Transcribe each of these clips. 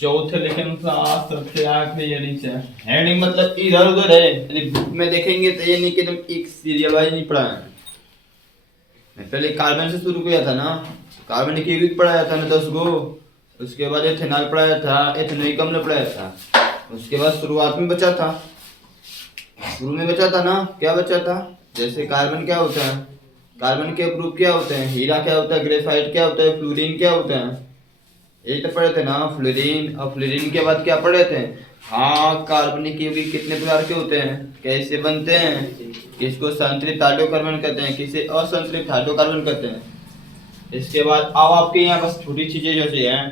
चौथे लेसन का सबसे आखिरी हेडिंग है। हेडिंग मतलब इधर उधर है, यदि बुक में देखेंगे तो ये नहीं कि तुम एक सीरियल वाइज नहीं पढ़ा है। मैं पहले कार्बन से शुरू किया था ना, कार्बन की यूनिट पढ़ाया था ना 10 गो, उसके बाद एथेनॉल पढ़ाया था, एथेनॉइक अम्ल पढ़ाया था, उसके बाद शुरुआत में बचा था, शुरू में बचा था ना, क्या बचा था, जैसे कार्बन क्या होता है, कार्बन के ग्रुप क्या होते हैं, हीरा क्या होता है, ग्रेफाइट क्या होता है, फ्लोरीन क्या होता है, यही तो पढ़े थे ना फ्लोरीन। और फ्लोरीन के बाद क्या पढ़े थे, हाँ कार्बनिक यौगिक कितने प्रकार के होते हैं, कैसे बनते हैं, किसको संतृप्त हाइड्रोकार्बन कहते हैं, किसे असंतृप्त हाइड्रोकार्बन कहते हैं। इसके बाद अब आपके यहाँ बस छोटी चीजें जैसे हैं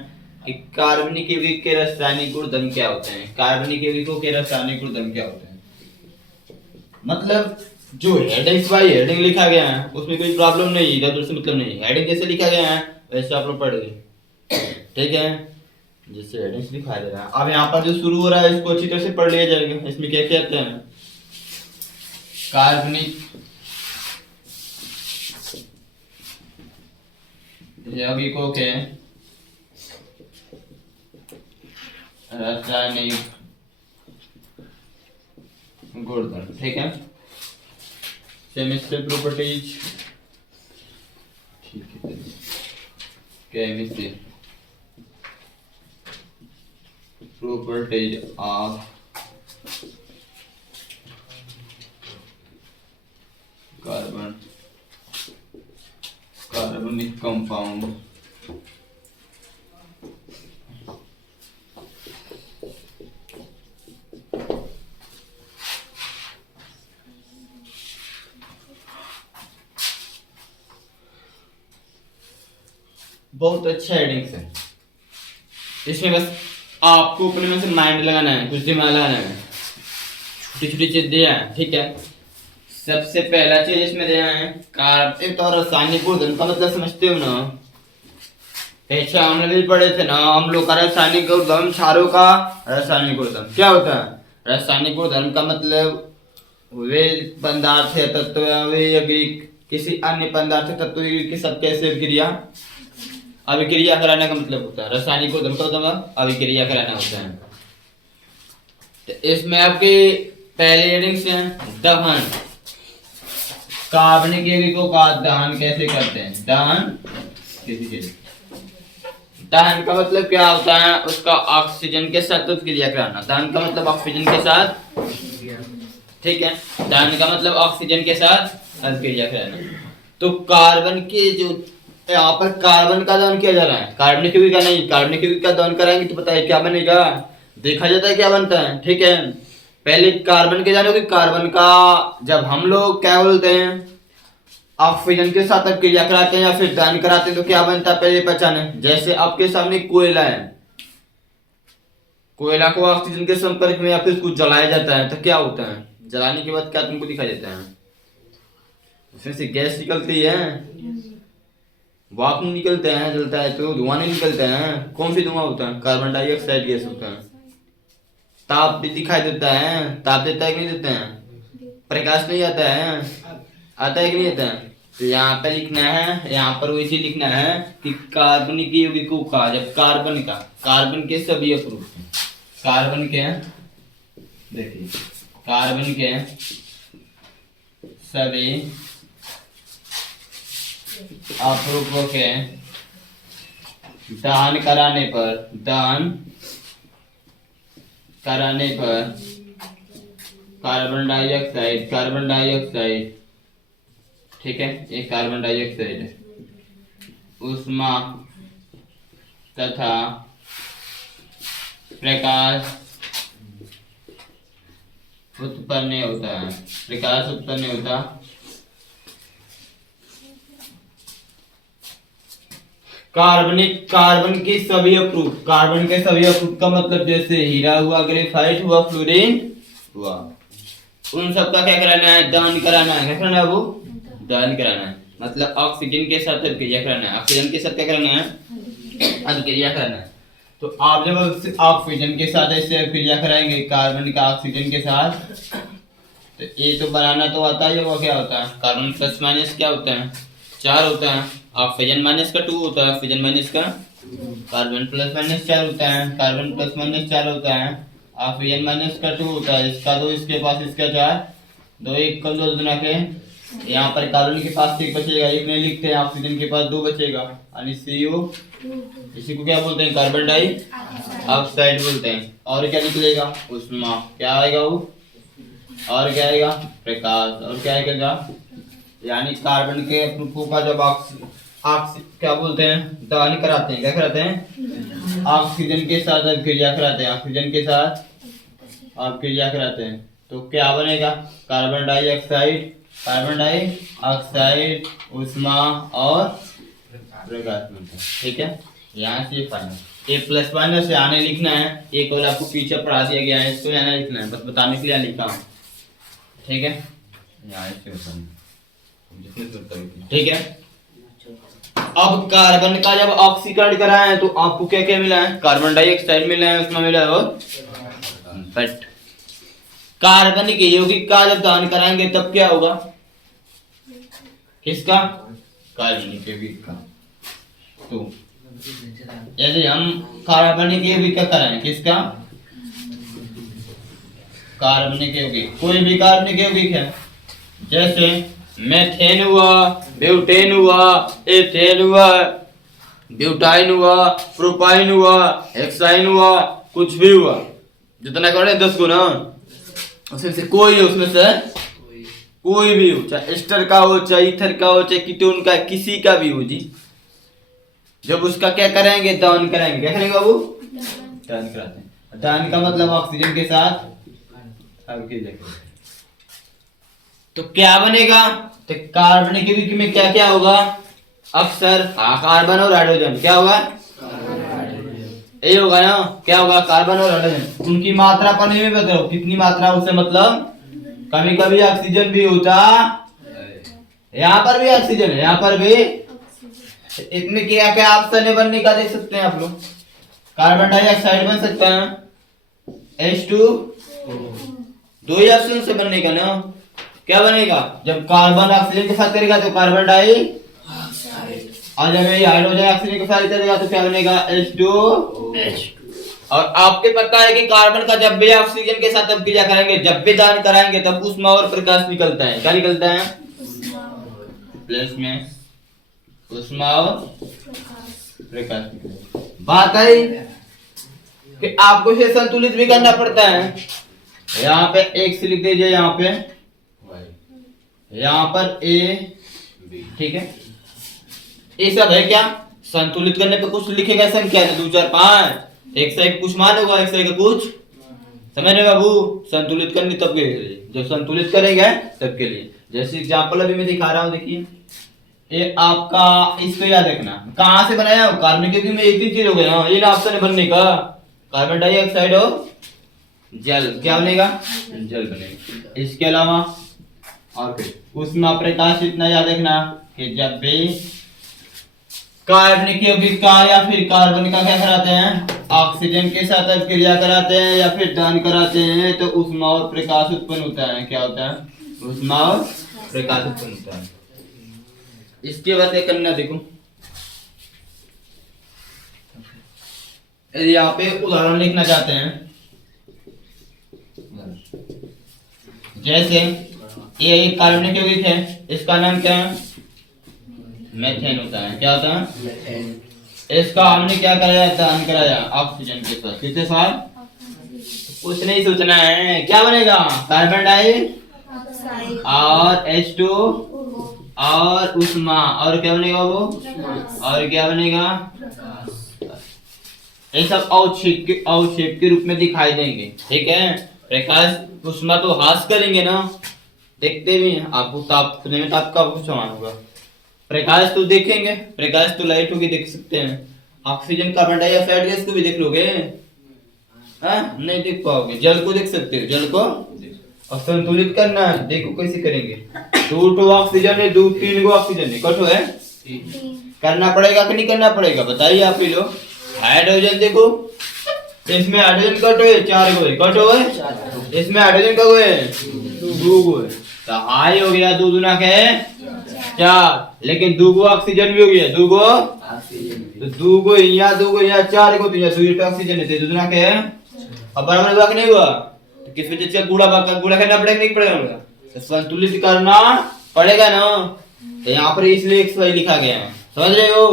कि कार्बनिक यौगिक के रासायनिक गुणधर्म क्या होते हैं, कार्बनिक यौगिकों के रासायनिक गुणधर्म क्या होते हैं। मतलब जो हेडिंग्स बाय हेडिंग लिखा गया है उसमें कोई प्रॉब्लम नहीं, इधर उधर से मतलब नहीं, हेडिंग जैसे लिखा गया है वैसे आप लोग पढ़ गए, ठीक है, जैसे हेडिंग्स दिखा दे रहा है। अब यहाँ पर जो शुरू हो रहा है इसको अच्छी तरह से पढ़ लिया जाएगा। इसमें क्या कहते हैं, कार्बनिक यौगिकों के रासायनिक गुणधर्म, ठीक है, केमिस्ट्री प्रॉपर्टीज, ठीक है, केमिस्ट्री प्रॉपर्टीज ऑफ कार्बन, कार्बनिक कंपाउंड, बहुत अच्छा हेडिंग्स है। इसमें बस आपको अपने में से माइंड लगाना है, कुछ दिमाग लगाना है, छोटी छोटी चीज दिया है, ठीक है। सबसे पहला चीज इसमें दिया है कार्बन तो रासायनिक गुणधर्म का मतलब समझते हो ना, पहले हमने भी पढ़े थे ना, हम लोग का रासायनिक गुणधर्म, क्षारों का रासायनिक गुणधर्म क्या होता है, रासायनिक गुणधर्म का मतलब वे पदार्थ है तत्व वे यौगिक किसी अन्य पदार्थ तत्व के साथ कैसे क्रिया अभिक्रिया कराने का मतलब होता है, रासायनिक गुणधर्म का मतलब अभिक्रिया कराना होता है। तो इसमें आपके पहले हेडिंग्स हैं दहन, कार्बनिक यौगिकों का दहन कैसे करते हैं, दहन किसी चीज, दहन का मतलब क्या होता है, उसका ऑक्सीजन के साथ उत्क्रिया कराना, दहन का मतलब ऑक्सीजन के साथ, ठीक है, दहन का मतलब ऑक्सीजन के साथ अभिक्रिया कराना। तो कार्बन के जो यहाँ पर कार्बन का दहन किया जा रहा है, कार्बनिक यौगिक का नहीं, कार्बनिक यौगिक का दहन कराएंगे तो पता है क्या बनेगा, देखा जाता है क्या बनता है, ठीक है। पहले कार्बन के जानो कि कार्बन का जब हम लोग क्या बोलते हैं ऑक्सीजन के साथ क्रिया कराते हैं या फिर दहन कराते हैं तो क्या बनता है पहले पहचाने। जैसे आपके सामने कोयला है, कोयला को ऑक्सीजन के संपर्क में या फिर उसको जलाया जाता है तो क्या होता है, जलाने के बाद क्या तुमको दिखाई देता है, उसमें से गैस निकलती है, वाप नहीं निकलते हैं, जलता है तो धुआं नहीं निकलते हैं, कौन सी धुआं होता है, कार्बन डाइऑक्साइड गैस होता है। ताप भी दिखाई देता है, ताप देता है कि नहीं देता है, प्रकाश नहीं आता है, आता है कि नहीं आता है। तो यहाँ पे लिखना है, यहाँ पर वैसे लिखना है कि कार्बनिक यौगिकों का, जब कार्बन का, कार्बन के सभी अप्रूप, कार्बन के देखिए, कार्बन के सभी अप्रूपों के दहन कराने पर, दहन कराने पर कार्बन डाइऑक्साइड, कार्बन डाइऑक्साइड, ठीक है, ये कार्बन डाइऑक्साइड है, ऊष्मा तथा प्रकाश उत्पन्न होता है, प्रकाश उत्पन्न होता कार्बनिक, कार्बन के सभी अप्रूप, कार्बन के सभी अप्रूप का मतलब जैसे हीरा हुआ, ग्रेफाइट हुआ, फ्लोरीन हुआ, उन सब का क्या कराना है, दहन कराना है, क्या कराना है वो, दहन कराना है, मतलब ऑक्सीजन के साथ अभिक्रिया कराना है, ऑक्सीजन के साथ क्या कराना है, अभिक्रिया कराना है। तो आप जब ऑक्सीजन के साथ ऐसे अभिक्रिया कराएंगे कार्बन का ऑक्सीजन के साथ, तो ये तो बनाना तो आता ही होगा, क्या होता है, कार्बन प्लस माइनस क्या होता है, 4 होता है, ऑक्सीजन माइनस का 2 होता है, ऑक्सीजन माइनस का कार्बन प्लस माइनस 4 होता है, कार्बन प्लस माइनस 4 होता है, ऑक्सीजन माइनस का 2 होता है, इसका 2, इसके पास इसका 4, 2 1 कम 2 गुना के, यहाँ पर कार्बन के पास 1 बचेगा, 1 नहीं लिखते हैं, ऑक्सीजन के पास 2 बचेगा, यानी CO, इसी को क्या बोलते हैं, कार्बन डाई ऑक्साइड बोलते हैं। और क्या निकलेगा, ऊष्मा, क्या आएगा वो, और क्या आएगा, प्रकाश, और क्या आएगा, यानी कार्बन के अणुओं का जब क्या बोलते हैं, दहन कराते हैं, क्या कराते हैं, ऑक्सीजन के साथ क्रिया कराते हैं, ऑक्सीजन के साथ आप क्रिया कराते हैं, तो क्या बनेगा, कार्बन डाइऑक्साइड, कार्बन डाइऑक्साइड, ऊष्मा और प्रकाश मिलता है। ठीक है, यहाँ से फाइनल ये प्लस माइनस से आने लिखना है, एक और आपको पीछे पढ़ा दिया गया है, इसको यहाँ लिखना है, बस बताने के लिए लिखा हूँ। ठीक है, यहाँ से ठीक है। अब कार्बन का जब ऑक्सीकरण करा है तो आपको क्या क्या मिला है, कार्बन डाइऑक्साइड मिला है, उसमें मिला है और बट कार्बन के यौगिक का जब दहन कराएंगे तब क्या होगा, किसका, कार्बन के यौगिक का। तो यदि हम कार्बन के यौगिक का कराएं, किसका, कार्बन के यौगिक, कोई भी कार्बन के यौगिक है, जैसे मेथेन हुआ, ब्यूटेन हुआ, एथेन हुआ, ब्यूटाइन हुआ, प्रोपाइन हुआ, हेक्साइन हुआ, कुछ भी हुआ, जितना करें 10 गुना, उसमें से कोई है, उसमें से कोई भी हो, चाहे एस्टर का हो, चाहे ईथर का हो, चाहे कीटोन का, किसी का भी हो जी, जब उसका क्या करेंगे, दहन करेंगे, क्या करेंगे बाबू, दहन कराते हैं। दहन का मतलब ऑक्सीजन के साथ तो क्या बनेगा, तो कार्बन के यौगिक में क्या क्या होगा, अक्सर कार्बन और हाइड्रोजन, क्या होगा, यही होगा ना, क्या होगा, कार्बन और हाइड्रोजन, उनकी मात्रा पानी में बताओ कितनी मात्रा, उससे मतलब कभी कभी ऑक्सीजन भी होता, यहाँ पर भी ऑक्सीजन है, यहाँ पर भी, इसमें क्या क्या ऑप्शन है बनने का, देख सकते हैं आप लोग, कार्बन डाइऑक्साइड बन सकता है, H2, 2 ही ऑप्शन से बनने का ना, क्या बनेगा, जब कार्बन ऑक्सीजन के साथ करेगा तो कार्बन डाइऑक्साइड, और जब ये हाइड्रोजन ऑक्सीजन के साथ करेगा तो क्या बनेगा, H2। और आपके पता है कि कार्बन का जब भी ऑक्सीजन के साथ क्रिया करेंगे, जब भी दान कराएंगे तब ऊष्मा और प्रकाश निकलता है, क्या निकलता है, प्लस में ऊष्मा और प्रकाश निकलता है। बात है कि आपको इसे संतुलित भी करना पड़ता है, यहाँ पे एक से लिख दीजिए, यहाँ पर A, ठीक है, ये सब है क्या, संतुलित करने पे कुछ लिखेगा संख्या 2 4 5, एक से एक कुछ मान होगा, एक से एक कुछ, समझ रहे बाबू, संतुलित करनी तब के लिए, जब संतुलित करेंगे तब के लिए। जैसे एग्जांपल अभी मैं दिखा रहा हूँ, देखिए ये आपका, इसको याद रखना, कहाँ से बनाया हो, कार्बन के में एक ही चीज हो गया, ये ना ऑप्शन है बनने का, कार्बन डाइऑक्साइड और जल, क्या बनेगा, जल बनेगा। इसके अलावा और फिर उसमें प्रकाश इतना याद रखना कि जब भी कार्बन के यौगिक का या फिर कार्बन का क्या कराते हैं, ऑक्सीजन के साथ क्रिया कराते हैं या फिर दहन कराते हैं तो ऊष्मा और प्रकाश उत्पन्न होता है, क्या होता है, ऊष्मा और प्रकाश उत्पन्न होता है। इसके बाद क्या करना, देखो यदि यहाँ पे उदाहरण लिखना चाहते हैं, जैसे ये एक कार्बन के यौगिक है, इसका नाम क्या है, मेथेन होता है, क्या होता है, इसका हमने क्या कराया, दहन कराया ऑक्सीजन के साथ, कितने साल, कुछ नहीं सोचना है, क्या बनेगा, कार्बन डाइऑक्साइड और H2 और ऊष्मा, और क्या बनेगा वो, और क्या बनेगा, ये सब अवक्षेप के रूप में दिखाई देंगे, ठीक है। प्रकाश ऊष्मा तो हास करेंगे ना, देखते भी हैं, आपको ताप खुदने में ताप का कुछ समान होगा, प्रकाश तो देखेंगे, प्रकाश तो लाइट होगी, देख सकते हैं, ऑक्सीजन कार्बन डाइऑक्साइड गैस को भी देख लोगे, हाँ नहीं देख पाओगे, जल को देख सकते हो, जल को, और संतुलित करना है, देखो कैसे करेंगे, 2 ऑक्सीजन है, 3 गो ऑक्सीजन है, कठो है, करना पड़ेगा कि नहीं करना पड़ेगा, बताइए आप ही लोग। हाइड्रोजन देखो, इसमें हाइड्रोजन कटो है, 4 गो है, कटो है, इसमें हाइड्रोजन का गो है, 2 गो है, तो हाई हो गया 2 दूना के 4, लेकिन 2 गो ऑक्सीजन भी हो गया, 2 गो तो दो को यहाँ चार को तो यहाँ दो ऑक्सीजन है तो दूसरा क्या है अब बराबर हुआ कि नहीं हुआ तो किस वजह से गुणा करना पड़ेगा नहीं पड़ेगा तो संतुलित करना पड़ेगा ना तो यहाँ पर इसलिए XY लिखा गया है समझ रहे हो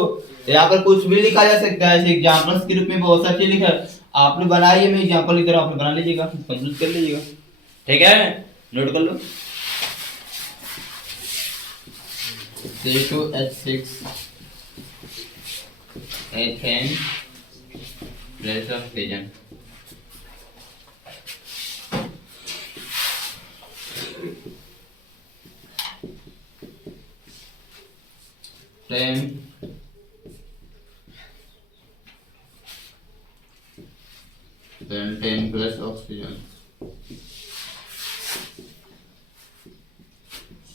तो यहाँ पर कुछ भी लिखा जा सकता है ऐसे एग्जांपल्स के रूप में बहुत सारी चीज लिखा है आपने बनाई है मैं एग्जांपल की तरह आपने बना लीजिएगा कंप्लीट कर लीजिएगा ठीक है नोट कर लो C2H6 ethane plus oxygen then then 10 plus oxygen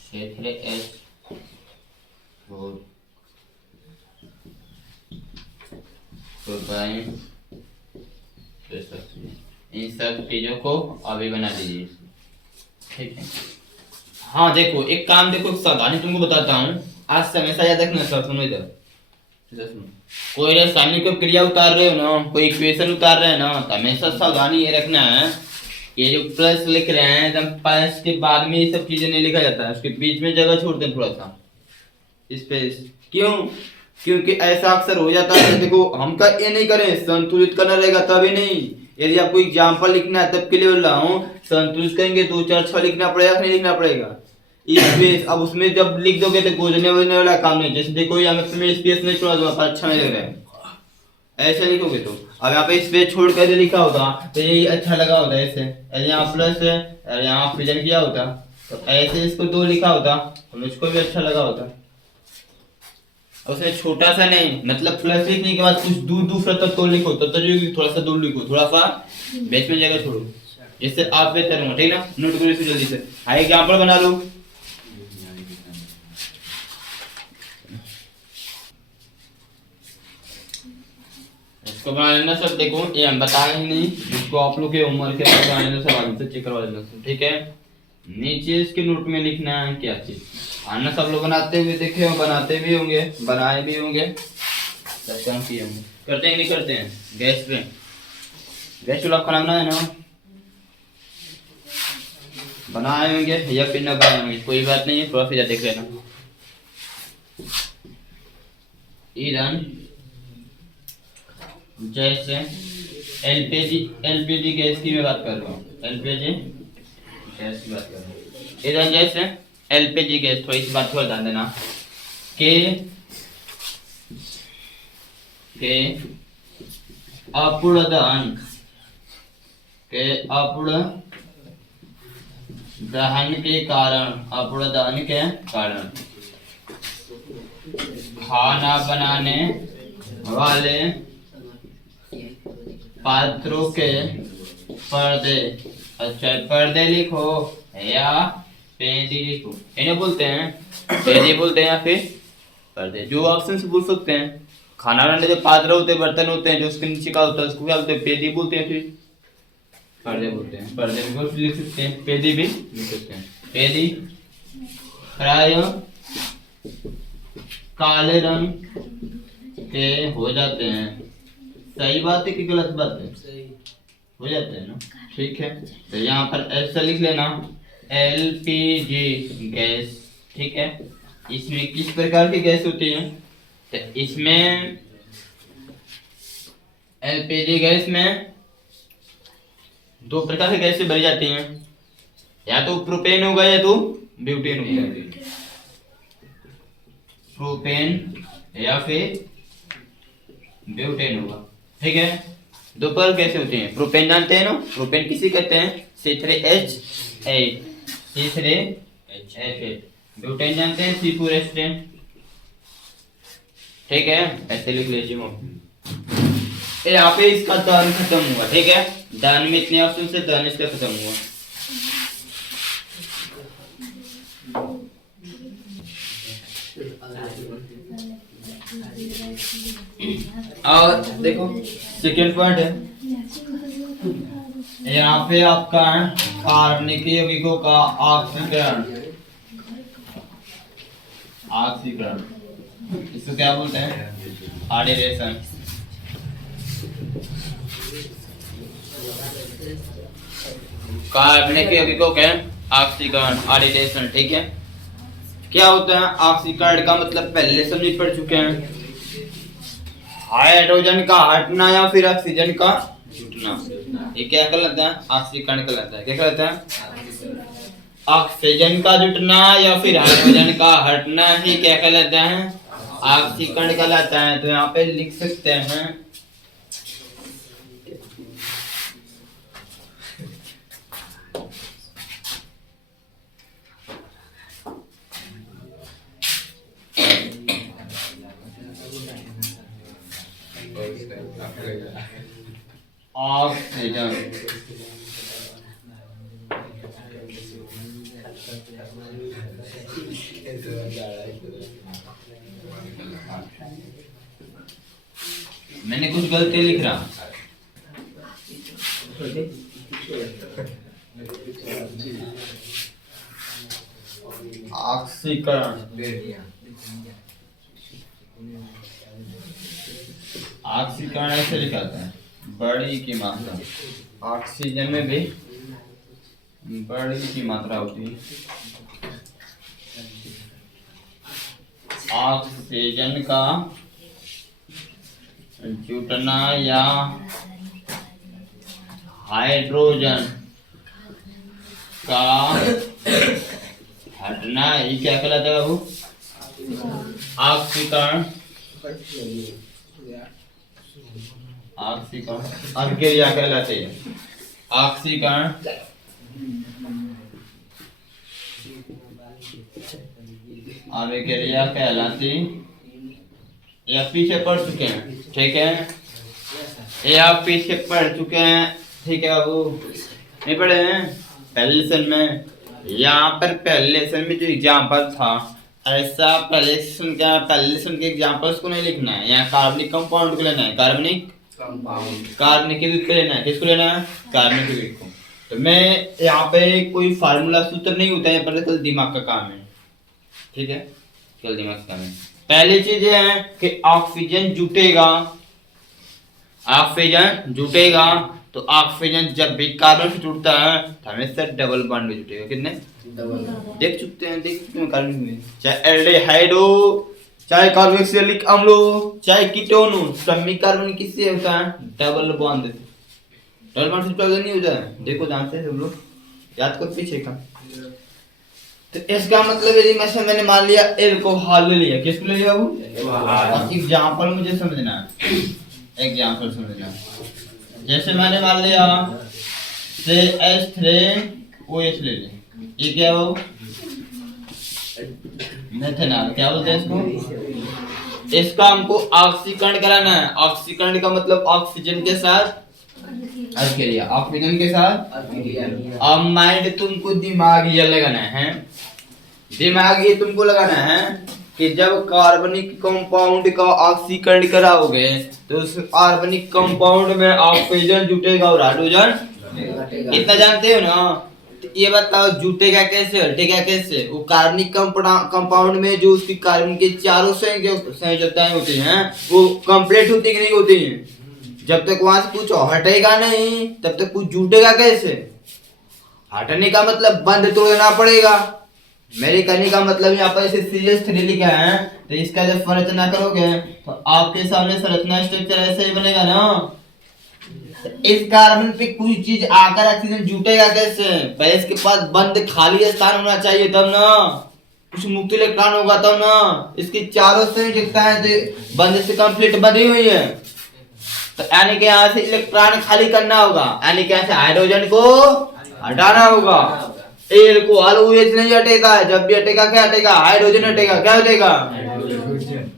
C3H4 propyne इन सब चीजों को अभी बना लीजिए ठीक है हाँ देखो एक काम देखो सावधानी तुमको बताता हूँ आज से हमेशा याद रखना सर सुनो इधर कोई रासायनिक क्रिया उतार रहे हो ना कोई इक्वेशन उतार रहे हैं ना तो हमेशा सावधानी ये रखना है ये जो प्लस लिख रहे हैं एकदम प्लस के बाद में ये सब चीजें नहीं लिखा जाता है उसके बीच में जगह छोड़ते हैं थोड़ा सा स्पेस क्यों क्योंकि ऐसा अक्सर हो जाता है देखो हम का ये नहीं करें संतुलित करना रहेगा तभी नहीं यदि आपको एग्जाम्पल लिखना है तब के लिए बोल रहा हूँ संतुलित करेंगे 2 4 6 लिखना पड़ेगा नहीं लिखना पड़ेगा स्पेस अब उसमें जब लिख दोगे तो गोजने वोजने वाला काम नहीं जैसे देखो यहाँ में स्पेस नहीं छोड़ा दो पर अच्छा नहीं लग रहा है ऐसे लिखोगे तो अब यहाँ पे स्पेस छोड़ कर लिखा होता तो यही अच्छा लगा होता ऐसे यहाँ प्लस है यहाँ ऑक्सीजन किया होता तो ऐसे इसको 2 लिखा होता तो मुझको भी अच्छा लगा होता उसमें छोटा सा नहीं मतलब प्लस लिखने के बाद कुछ दूसरा तक तो लिखो तो थोड़ा सा दूर लिखो थोड़ा सा बीच में जगह छोड़ो जिससे आप बेहतर हो ठीक ना नोट करो इसे जल्दी से आइए एग्जांपल बना लो इसको बना लेना सब देखो ये हम बताएंगे नहीं इसको आप लोग के होमवर्क के बाद बना लेना सब आगे से चेक करवा लेना ठीक है नीचे इसके नोट में लिखना है क्या चीज आना सब लोग बनाते हुए देखे हो बनाते भी होंगे बनाए भी होंगे सब काम किए होंगे करते हैं नहीं करते हैं गैस चूल्हा खाना बनाए ना बनाए होंगे या फिर ना बनाए होंगे कोई बात नहीं है थोड़ा सा देख लेना ईंधन जैसे एलपीजी गैस की मैं बात कर रहा हूँ एलपीजी गैस की बात कर रहा हूँ ईंधन जैसे एलपीजी गैस थोड़ी सी बात और ध्यान देना के अपूर्ण दहन के कारण खाना बनाने वाले पात्रों के पर्दे अच्छा पर्दे लिखो या पेदी लिखो इन्हें बोलते हैं पेदी बोलते हैं या फिर पर्दे जो ऑप्शन से बोल सकते हैं खाना बनाने जो पात्र होते हैं बर्तन होते हैं जो उसके नीचे का होता है उसको क्या बोलते हैं पेदी बोलते हैं फिर पर्दे बोलते हैं पर्दे भी लिख सकते हैं पेदी भी लिख सकते हैं पेदी प्राय काले रंग के हो जाते हैं सही बात है कि गलत बात है सही हो जाते हैं ना ठीक है तो यहाँ पर ऐसा लिख लेना एलपीजी गैस ठीक है इसमें किस प्रकार की गैस होती है तो इसमें एलपीजी गैस में 2 प्रकार की गैसें भरी जाती हैं या तो प्रोपेन होगा या तो ब्यूटेन होगा प्रोपेन या फिर ब्यूटेन होगा ठीक है 2 प्रकार कैसे होती हैं प्रोपेन जानते हैं ना प्रोपेन किसी कहते हैं C3H8 C3H8 ब्यूटेन जानते हैं C4H10 ठीक है ऐसे लिख लीजिए यहाँ पे इसका दहन खत्म हुआ ठीक है दहन में इतने ऑप्शन से दहन इसका खत्म हुआ और देखो सेकेंड पॉइंट है यहाँ पे आपका है कार्बनिक यौगिकों का ऑक्सीकरण इसको क्या बोलते हैं ऑक्सीडेशन। कार्बनिक यौगिकों के ऑक्सीकरण ऑक्सीडेशन, ठीक है। क्या होता है ऑक्सीकरण का मतलब पहले समझ पढ़ चुके हैं, हाइड्रोजन का हटना या फिर ऑक्सीजन का जुटना। ये क्या कहलाता है? ऑक्सीकरण कहलाता है। क्या कहलाता है? ऑक्सीजन का जुटना या फिर हाइड्रोजन का हटना ही क्या कहलाता है? ऑक्सीकरण कहलाता है। तो यहाँ पे लिख सकते हैं ऑक्सीजन। मैंने कुछ गलती लिख रहा। ऑक्सीकरण, ऑक्सीकरण ऐसे लिखा था, बड़ी की मात्रा। ऑक्सीजन में भी बड़ी की मात्रा होती है। ऑक्सीजन का जुटना या हाइड्रोजन का हटना ये क्या कहलाता है बाबू? ऑक्सीकरण। ऑक्सीकरण अभिक्रिया कहलाती है। ऑक्सीकरण अभिक्रिया कहलाती। ये आप पीछे पढ़ चुके हैं, ठीक है। ये आप पीछे पढ़ चुके हैं, ठीक है बाबू। नहीं पढ़े हैं पहले लेसन में? यहाँ पर पहले लेसन में जो एग्जाम्पल था, ऐसा पहले लेसन के एग्जाम्पल्स को नहीं लिखना है। यहाँ कार्बनिक कंपाउंड को लेना है, कार्बनिक यौगिक को लेना है। किसको लेना है? कार्बनिक यौगिक को। तो मैं यहाँ पे कोई फार्मूला सूत्र नहीं होता है, पर कल दिमाग का काम है, ठीक है। कल दिमाग का काम है। पहली चीज ये है कि ऑक्सीजन जुटेगा। ऑक्सीजन जुटेगा तो ऑक्सीजन जब भी कार्बन से जुड़ता है तो हमेशा डबल बॉन्ड में जुटेगा। कितने? डबल। देख चुके हैं कार्बन में, चाहे एल्डिहाइड हो, चाहे कार्बोक्सिलिक अम्ल हो, चाहे कीटोन हो, सब में कार्बन किससे होता है? Double bond. डबल बॉन्ड से प्रॉब्लम नहीं होता है। देखो जानते हैं सब लोग, याद करो पीछे का। तो इसका मतलब यदि मैंने मान लिया एल्कोहल ले लिया। किसको ले लिया वो? एग्जाम्पल मुझे समझना है, एग्जाम्पल समझना। जैसे मैंने मान लिया CH3OH ले लिया, ये क्या हो? मेथनॉल। क्या बोलते हैं इसको? इसका हमको ऑक्सीकरण कराना है। ऑक्सीकरण का मतलब ऑक्सीजन के साथ अभिक्रिया, ऑक्सीजन के साथ। अब माइंड तुमको दिमाग ये लगाना है, दिमाग ये तुमको लगाना है कि जब कार्बनिक कंपाउंड का ऑक्सीकरण कराओगे तो उस कार्बनिक कंपाउंड में ऑक्सीजन जुटेगा और हाइड्रोजन। इतना जानते हो ना? तो ये बताओ जुटेगा कैसे, हटेगा कैसे? वो कार्बनिक कंपाउंड में जो उसकी कार्बन के चारों संयोजकताएं होती हैं वो कंप्लीट होती कि नहीं होती हैं? जब तक वहां से कुछ हटेगा नहीं तब तक कुछ जुटेगा कैसे? हटने का मतलब बंद तोड़ना पड़ेगा। मेरे कहने का मतलब यहाँ पर इसे CH3 लिखा है, तो इसका जब संरचना करोगे तो आपके सामने संरचना स्ट्रक्चर ऐसे ही बनेगा ना। इस कार्बन पे कोई चीज आकर ऑक्सीजन जुटेगा कैसे? पहले इसके पास बंद खाली स्थान होना चाहिए, तब ना कुछ मुक्त इलेक्ट्रॉन होगा, तब ना। इसकी चारों संयोजकताएं तो बंद से कंप्लीट बनी हुई है, तो यानी कि यहाँ से इलेक्ट्रॉन खाली करना होगा, यानी कि यहाँ से हाइड्रोजन को हटाना होगा। एल्कोहल OH नहीं हटेगा, जब भी हटेगा क्या हटेगा? हाइड्रोजन हटेगा। क्या हटेगा?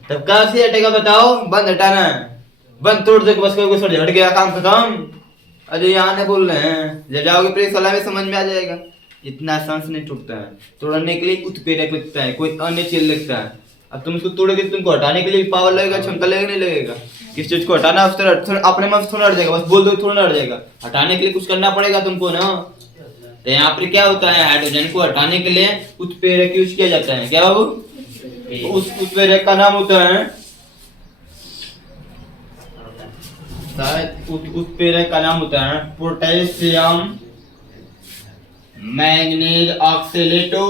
तब कहाँ से हटेगा बताओ? बंद हटाना है, बंद तोड़ दो बस, कोई सर हट गया, काम खत्म। अजय यहाँ ने बोल रहे हैं, जब जाओगे प्रयोगशाला में समझ में आ जाएगा। इतना सांस नहीं टूटता है, तोड़ने के लिए उत्प्रेरक लगता है, कोई अन्य चीज लगता है। अब तुम उसको तोड़ोगे तो तुमको हटाने के लिए पावर लगेगा, क्षमता लगेगा, नहीं लगेगा? किस चीज को हटाना उस तरह अपने मन से थोड़ा हट जाएगा, बस बोल दो थोड़ा हट जाएगा। हटाने के लिए कुछ करना पड़ेगा तुमको ना। तो यहाँ पर क्या होता है? हाइड्रोजन को हटाने के लिए उत्प्रेरक यूज किया जाता है। क्या बाबू? उस उत्प्रेरक का नाम होता है शायद उत्प्रेरक का नाम होता है पोटेशियम मैग्नीज ऑक्सीलेटो,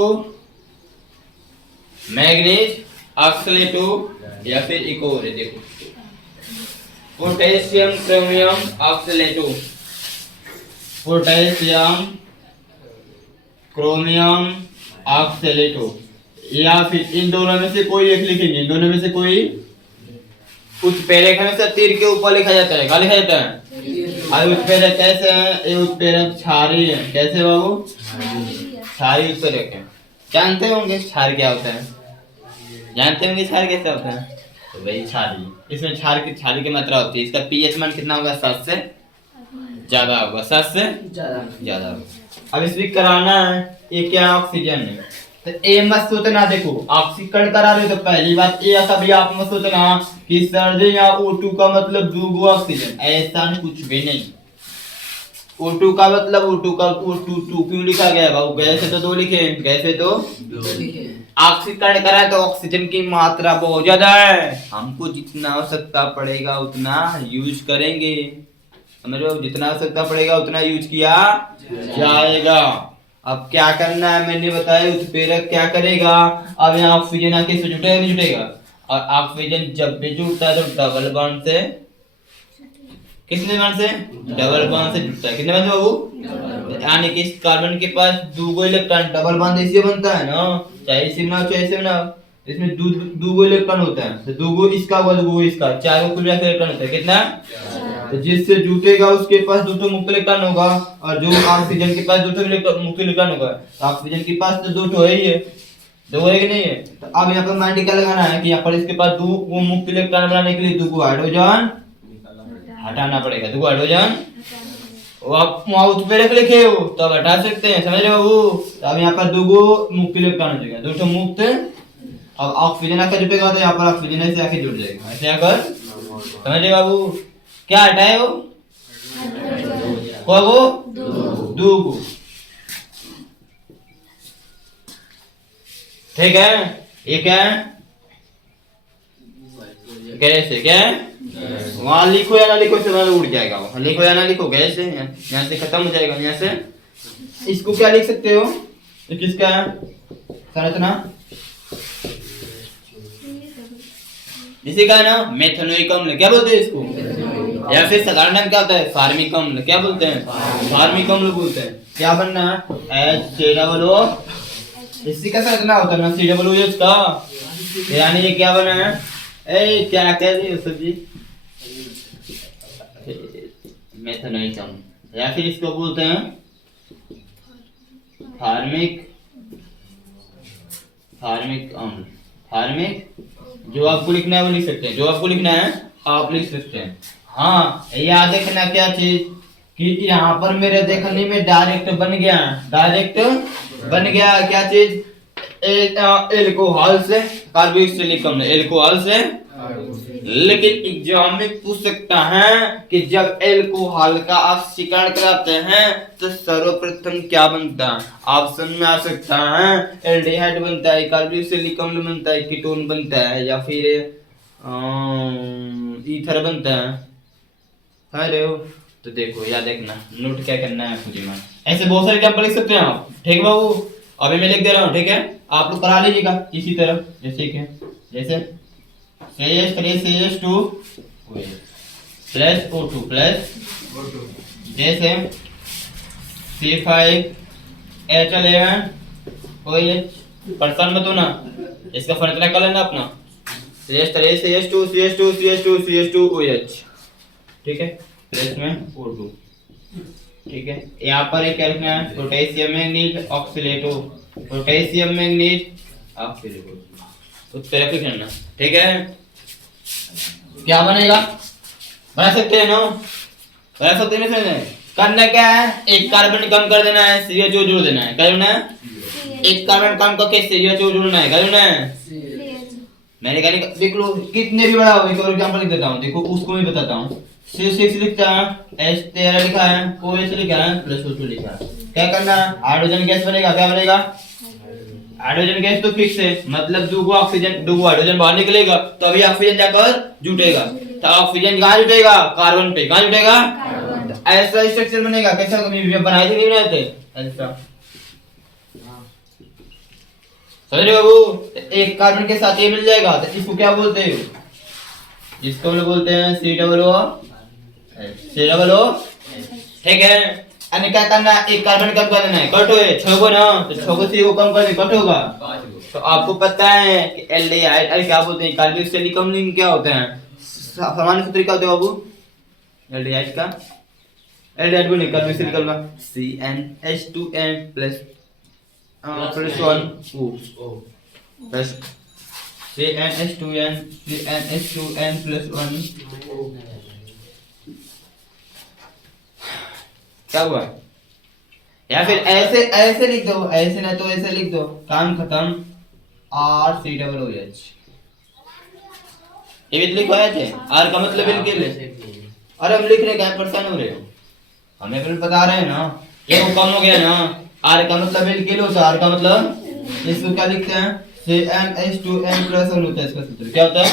मैग्नीज ऑक्सीलेटो, या फिर एक और है देखो पोटेशियम क्रोमियम ऑक्सीलेटो, पोटेशियम क्रोमियम ऑक्सीलेटो, या फिर इन दोनों में से कोई एक लिखेंगे, इन दोनों में से कोई। उत्प्रेरक हमेशा तीर के ऊपर लिखा जाता है, क्या लिखा जाता है? और उत्प्रेरक कैसे है? ये उत्प्रेरक क्षारीय है। कैसे बाबू? क्षारीय उत्प्रेरक है। जानते होंगे क्षार क्या होता है? जानते होंगे क्षार कैसे होता है? तो भाई क्षारीय, इसमें क्षार की मात्रा होती है। इसका पीएच मान कितना होगा? 7 से ज्यादा होगा, 7 से ज्यादा होगा। अब इसमें कराना है, ये क्या ऑक्सीजन है, तो ए मत सोचना, देखो ऑक्सीकरण करा रहे तो पहली बात ये कभी आप मत सोचना कि सर्दी या O2 का मतलब दूगो ऑक्सीजन, ऐसा कुछ भी नहीं। O2 का मतलब O2 का O2 क्यों लिखा गया है बाबू? गैस है तो 2 लिखे, गैस है तो 2 लिखे। ऑक्सीकरण करा है तो ऑक्सीजन की मात्रा बहुत ज्यादा है, हमको जितना आवश्यकता पड़ेगा उतना यूज करेंगे, समझ लो, जितना आवश्यकता पड़ेगा उतना यूज किया जाएगा। अब क्या करना है मैंने बताया, उत्प्रेरक क्या करेगा, अब यहाँ ऑक्सीजन आके इससे जुटेगा नहीं जुटेगा, और ऑक्सीजन जब भी जुटता है तो डबल बॉन्ड से, कितने बॉन्ड से? डबल बॉन्ड से जुटता है। कितने बॉन्ड बाबू? यानी कि इस कार्बन के पास दूगो इलेक्ट्रॉन, डबल बॉन्ड इससे बनता है ना, चाहे इसे बनाओ चाहे इसे बनाओ, इसमें दूगो इलेक्ट्रॉन होता है, तो दूगो इसका होगा दूगो इसका, 4 कुल मिलाकर इलेक्ट्रॉन होता है। कितना? तो जिससे जुटेगा उसके पास 2 मुक्त इलेक्ट्रॉन होगा, और जो ऑक्सीजन के पास 2 मुक्त इलेक्ट्रॉन होगा, तो ऑक्सीजन के पास तो 2 है ही है, 2 है कि नहीं है। तो अब यहाँ पर माइंड क्या लगाना है कि यहाँ पर इसके पास 2 मुक्त इलेक्ट्रॉन बनाने के लिए 2 हाइड्रोजन हटाना पड़ेगा, 2 हाइड्रोजन। वो आप वहां उत्प्रेरक लिखे हो तो अब हटा सकते हैं, समझ रहे हो बाबू? तो अब यहाँ पर 2 मुक्त इलेक्ट्रॉन हो जाएगा, 2 मुक्त। अब ऑक्सीजन आकर जुटेगा तो यहाँ पर ऑक्सीजन ऐसे आके जुट जाएगा, ऐसे आकर, समझ रहे बाबू? क्या हटाए हो? वो 2 ठीक है। ये क्या है? गैस है। क्या है? वहां लिखो या ना लिखो, इससे उड़ जाएगा, वहां लिखो या ना लिखो, गैस है, यहाँ से खत्म हो जाएगा। यहाँ से इसको क्या लिख सकते हो? तो किसका है संरचना? इसी का है ना, मेथनोइक अम्ल, क्या बोलते हैं इसको? या फिर साधारण नाम क्या होता है? फार्मिक अम्ल, क्या बोलते हैं? फार्मिक अम्ल बोलते हैं। क्या बनना है? HCOO, इसी का संरचना होता है ना, COOH का, यानी ये क्या बना है? ए क्या कह रही हो सब्जी? मेथनोइक अम्ल, या फिर इसको बोलते हैं फार्मिक अम्ल। फार्मिक, जो आपको लिखना है वो लिख सकते हैं, जो आपको लिखना है आप लिख सकते हैं। हाँ, याद रखना क्या चीज कि यहाँ पर मेरे देखने में डायरेक्ट बन गया क्या चीज? एल्कोहल से कार्बोक्सिलिक अम्ल, एल्कोहल से। लेकिन एग्जाम में पूछ सकता है कि जब एल्कोहल का ऑक्सीकरण कराते हैं तो सर्वप्रथम क्या बनता है? ऑप्शन में आ सकता है एल्डिहाइड बनता है, कार्बोक्सिलिक अम्ल बनता है, कीटोन बनता है, या फिर ईथर बनता है। समझ रहे हो? तो देखो याद रखना, नोट क्या करना है आपको जीवन। ऐसे बहुत सारे एग्जांपल लिख सकते हैं आप, ठीक बाबू? अभी मैं लिख दे रहा हूँ, ठीक है? आप लोग करा लीजिएगा इसी तरह, जैसे CH3CH2 प्लस O2 प्लस, जैसे C5H11 OH, परेशान मत होना, इसका फर्क कर लेना अपना, CH3CH2 OH, ठीक है, प्लस में O2, ठीक है। यहाँ पर एक क्या लिखना है? पोटेशियम मैग्नीज ऑक्सीलेटो, पोटेशियम मैग्नीज ऑक्सीलेटो, उत्प्रेरक लिखना, ठीक है। क्या बनेगा? बना सकते हैं ना? बना सकते हैं ना? करना क्या है? एक कार्बन कम कर देना है, CH2 जोड़ देना है, क्या जोड़ना है? एक कार्बन कम करके CH2 जोड़ना है, क्या जोड़ना है? मैंने कहा देख लो कितने भी बड़ा हो, एक और एग्जांपल लिख देता हूँ, देखो उसको मैं बताता हूँ। C6 लिखता है, H13 लिखा है, OH लिखा है, प्लस O2 लिखा है। क्या करना है? हाइड्रोजन गैस बनेगा, क्या बनेगा? हाइड्रोजन गैस तो फिक्स है, मतलब 2 ऑक्सीजन 2 हाइड्रोजन बाहर निकलेगा तो अभी ऑक्सीजन जाकर जुटेगा। तो ऑक्सीजन कहाँ जुटेगा? कार्बन पे। कहाँ जुटेगा? तो ऐसा स्ट्रक्चर बनेगा। कैसा बनाए थे नहीं बनाए थे? ऐसा समझ रहे बाबू? एक कार्बन के साथ ये मिल जाएगा तो इसको क्या बोलते हैं? इसको हम लोग बोलते हैं COO। ठीक है। अन्य क्या करना है? एक कार्बन कम कर देना है। कट हुए 6 को ना, तो 6 को C को कम कर दे, कट होगा। तो आपको पता है कि एल्डिहाइड, अरे क्या बोलते हैं, कार्बोक्सिलिक एसिड अम्ल क्या होते हैं? सामान्य सूत्र क्या होता है बाबू एल्डिहाइड का? एल्डिहाइड बोले कार्बोक्सिलिक अम्ल CnH2n plus 1 plus CnH2n plus 1 क्या हुआ? या फिर ऐसे ऐसे लिख दो, ऐसे ना तो ऐसे लिख दो, काम खत्म। RCOOH ये भी लिखो थे। R का मतलब बिल्कुल ले। अरे हम लिख रहे क्या परेशान हो रहे हो? हमें फिर बता रहे हैं ना, ये वो कम हो गया ना। R का मतलब बिल्कुल होता है। R का मतलब इसको क्या लिखते हैं? CnH2n प्लस 1 होता है। इसका सूत्र क्या होता है?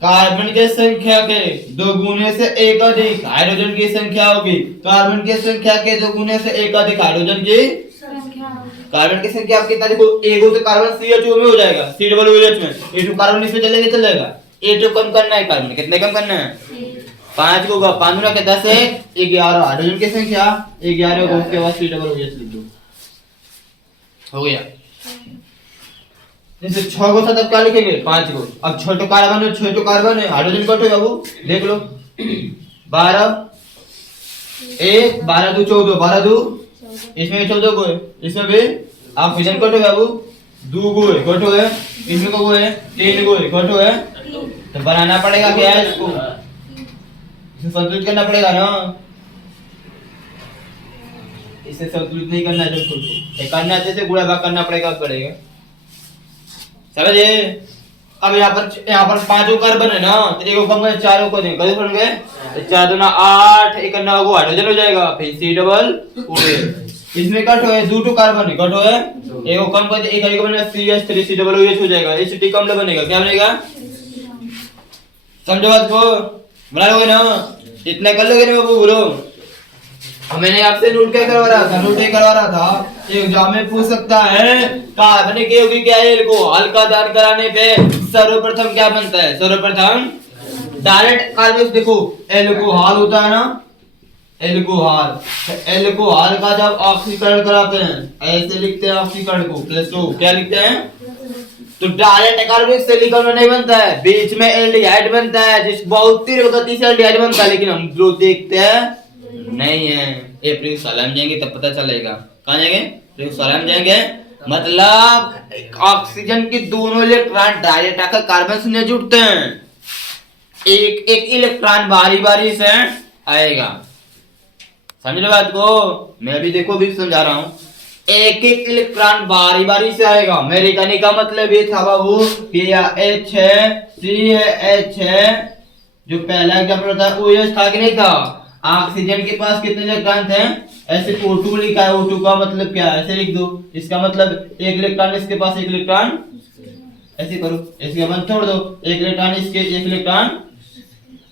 कार्बन की संख्या के दोगुने से एक अधिक हाइड्रोजन की संख्या होगी। कार्बन की संख्या के दोगुने से एक अधिक हाइड्रोजन की संख्या। कार्बन की संख्या आप कितना देखो? एक हो तो कार्बन CH2 में हो जाएगा, COOH में। A2 कार्बन इसमें चलेगा, चलेगा। A2 कम करना है कार्बन, कितने कम करना है? 5 को 5 गुना के 10 है 11 हाइड्रोजन की संख्या 11 को, उसके बाद COOH लिख दो, हो गया। जैसे 6 को साथ अब क्या लिखेंगे? 5 को। अब 6 तो कार्बन है, 6 तो कार्बन है, हाइड्रोजन कट हो बाबू, देख लो। 12 1 12 2 14, 12 2 इसमें 14 को है, इसमें भी ऑक्सीजन कट हो बाबू, 2 को है कट हो है, इसमें को है 3 को है कट हो है। तो बनाना पड़ेगा क्या है इसको? इसे संतुलित करना पड़ेगा ना। इसे संतुलित नहीं करना है तो करना है, जैसे गुणा भाग करना पड़ेगा, पड़ेगा समझे? अब यहाँ पर 5 कार्बन है ना, तो एक कम कर 4 को देंगे, कैसे बन गए? 4 दूना 8, 1 9 को हाइड्रोजन हो जाएगा, फिर C इसमें कट हो है 2 कार्बन है, कट हो है एक को कम कर एक को बनेगा CH3 COOH हो जाएगा, एसिटिक अम्ल बनेगा। क्या बनेगा? समझो बात को? बना लोगे ना? इतना कर लोगे ना बाबू? बोलो। मैंने आपसे नोट क्या करवा रहा था? नोट क्या करवा रहा था? एग्जाम में पूछ सकता है कार्बन की यौगिक क्या है को हल्का दान कराने पे सर्वप्रथम क्या बनता है? सर्वप्रथम डायरेक्ट कार्बन, देखो एल्कोहल होता है ना, एल्कोहल। एल्कोहल का जब ऑक्सीकरण कराते हैं, ऐसे लिखते हैं ऑक्सीकरण को +O, क्या लिखते हैं? तो डायरेक्ट कार्बनिक सिलिकॉन में नहीं बनता है, बीच में एल्डिहाइड बनता है, जिस बहुत तीव्र गति से एल्डिहाइड बनता है, लेकिन हम जो देखते हैं नहीं है। ये प्रयोगशाला में जाएंगे तब पता चलेगा। कहाँ जाएंगे? प्रयोगशाला में जाएंगे। मतलब ऑक्सीजन की दोनों इलेक्ट्रॉन डायरेक्ट आकर कार्बन से जुड़ते हैं, एक एक इलेक्ट्रॉन बारी बारी से आएगा। समझ लो बात को? मैं अभी देखो भी समझा रहा हूँ, एक एक इलेक्ट्रॉन बारी बारी से आएगा। मेरे कहने का मतलब ये था बाबू कि H है, C है, H है, जो पहला एग्जाम्पल था OH था कि नहीं था? ऑक्सीजन के पास कितने इलेक्ट्रॉन थे? ऐसे O2 लिखा है, O2 का मतलब क्या है? ऐसे लिख दो, इसका मतलब एक इलेक्ट्रॉन, इसके पास एक इलेक्ट्रॉन, ऐसे करो, इसके बाद छोड़ दो, एक इलेक्ट्रॉन इसके, एक इलेक्ट्रॉन।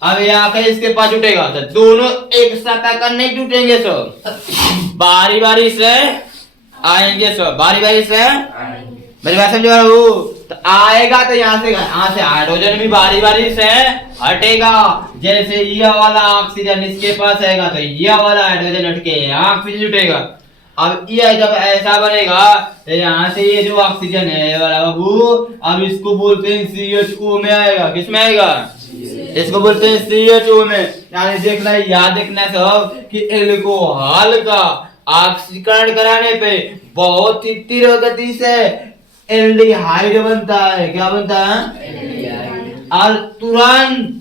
अब यहाँ का इसके पास जुटेगा, तो दोनों एक साथ आकर नहीं जुटेंगे, सब बारी बारी से आएंगे, सब बारी बारी से। मेरी बात समझो बाबू? तो आएगा तो यहाँ से हाइड्रोजन भी बारी बारी से हटेगा। जैसे ये वाला ऑक्सीजन इसके पास आएगा तो ये वाला हाइड्रोजन हटके ऑक्सीजन जुटेगा। अब ये जब ऐसा बनेगा तो यहाँ से ये जो ऑक्सीजन है ये वाला बाबू, अब इसको बोलते हैं CHO में आएगा। किस में आएगा? इसको बोलते हैं CHO में। यानी देखना है, याद देखना है सब कि एल्कोहल का ऑक्सीकरण कराने पे बहुत ही तीव्र गति से एल्डिहाइड बनता है। क्या बनता है? और तुरंत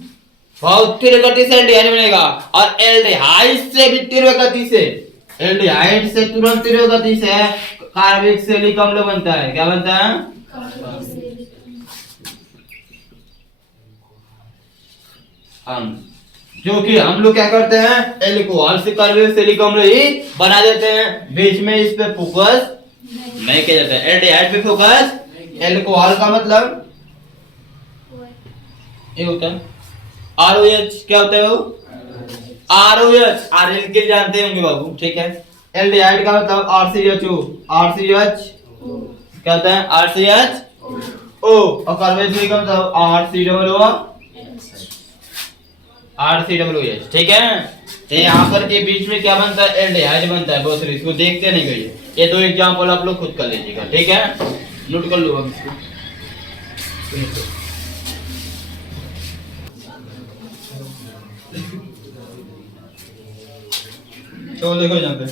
बहुत तीव्र गति से एल्डिहाइड बनेगा, और एल्डिहाइड से भी तीव्र गति से, एल्डिहाइड से तुरंत तीव्र गति से कार्बोक्सिलिक अम्ल बनता है। क्या बनता है? हम जो कि हम लोग क्या करते हैं, एल्कोहल से कार्बोक्सिलिक अम्ल ही बना देते हैं। बीच में इस पे फोकस नहीं किया जाता है, एल्डिहाइड पे फोकस। एल्कोहल का मतलब ये होता है ROH क्या होता है वो? ROH आर एल्किल जानते होंगे बाबू, ठीक है। एल्डिहाइड का मतलब RCHO, RCH क्या होता है? RCHO। और कार्बोहाइड्रेट का मतलब RCOOH, ठीक है। तो यहाँ पर के बीच में क्या बनता है? एल्डिहाइड बनता है। बहुत इसको देखते नहीं गए, ये दो एग्जांपल आप लोग खुद कर लीजिएगा, ठीक है। नोट कर लो अब इसको। तो देखो यहाँ पे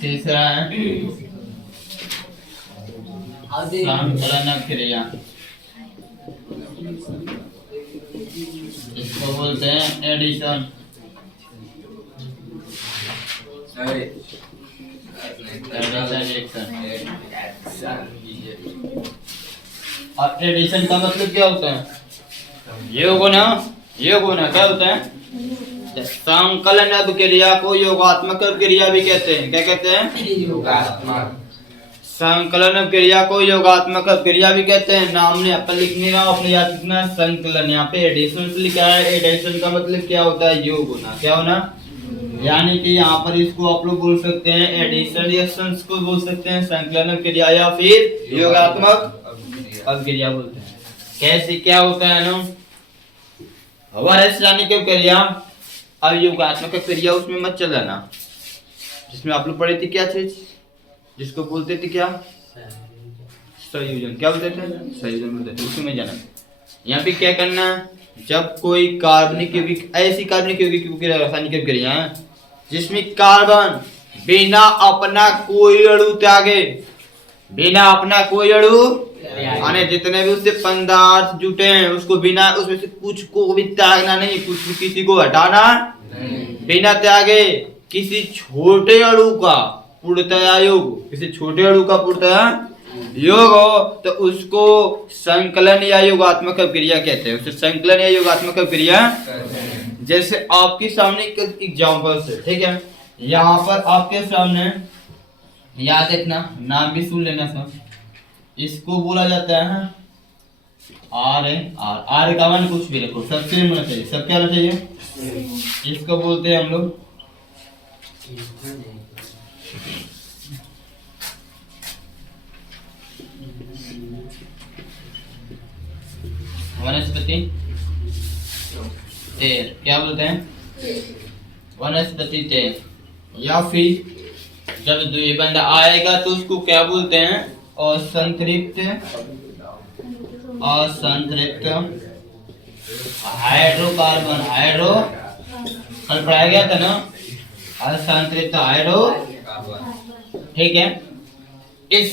तीसरा है संकलन क्रिया, इसको बोलते हैं एडिशन। और एडिशन का मतलब क्या होता है? योग होना क्या होता है? संकलन क्रिया को योगात्मक क्रिया भी कहते हैं। क्या कहते हैं? योगात्मक। संकलन क्रिया को योगात्मक क्रिया भी कहते हैं। नाम ने अपन लिखने का अपने याद रखना। संकलन यहाँ पे एडिशन से लिखा है। एडिशन का मतलब क्या होता है? योग होना। क्या होना? यानी कि यहाँ पर इसको आप लोग बोल सकते हैं एडिशन रिएक्शंस को बोल सकते हैं संकलन क्रिया या फिर योगात्मक अभिक्रिया बोलते हैं। कैसे क्या होता है ना? यानी कि क्रिया अब योगात्मक क्रिया उसमें मत चल जाना, जिसमें आप लोग पढ़े थे क्या चीज, जिसको बोलते थे क्या? संयोजन। क्या बोलते थे? संयोजन बोलते थे। उसमें जाना। यहाँ पे क्या करना? जब कोई कार्बनिक यौगिक, ऐसी कार्बनिक यौगिक रासायनिक क्रिया जिसमें कार्बन बिना अपना कोई अणु त्यागे, बिना अपना कोई अणु यानी जितने भी उससे पदार्थ जुटे हैं उसको बिना उसमें से कुछ को भी त्यागना नहीं, कुछ भी किसी को हटाना बिना त्यागे किसी छोटे अणु का पूर्णतया योग, किसी छोटे अणु का पूर्णतया योग हो तो उसको संकलन या योगात्मक क्रिया कहते हैं। उसे संकलन या योगात्मक क्रिया। जैसे आपके सामने एक एग्जांपल है, ठीक है। यहाँ पर आपके सामने याद रखना, नाम भी सुन लेना सब। इसको बोला जाता है आर का मान कुछ भी रखो, सब सेम होना चाहिए। सब क्या होना चाहिए? इसको बोलते हैं हम लोग वनस्पति तेल। क्या बोलते हैं? वनस्पति तेल। या फिर जब द्विबंध आएगा तो उसको क्या बोलते हैं? असंतृप्त हाइड्रोकार्बन। हाइड्रो कल पढ़ाया गया था ना, असंतृप्त हाइड्रो, ठीक है। इस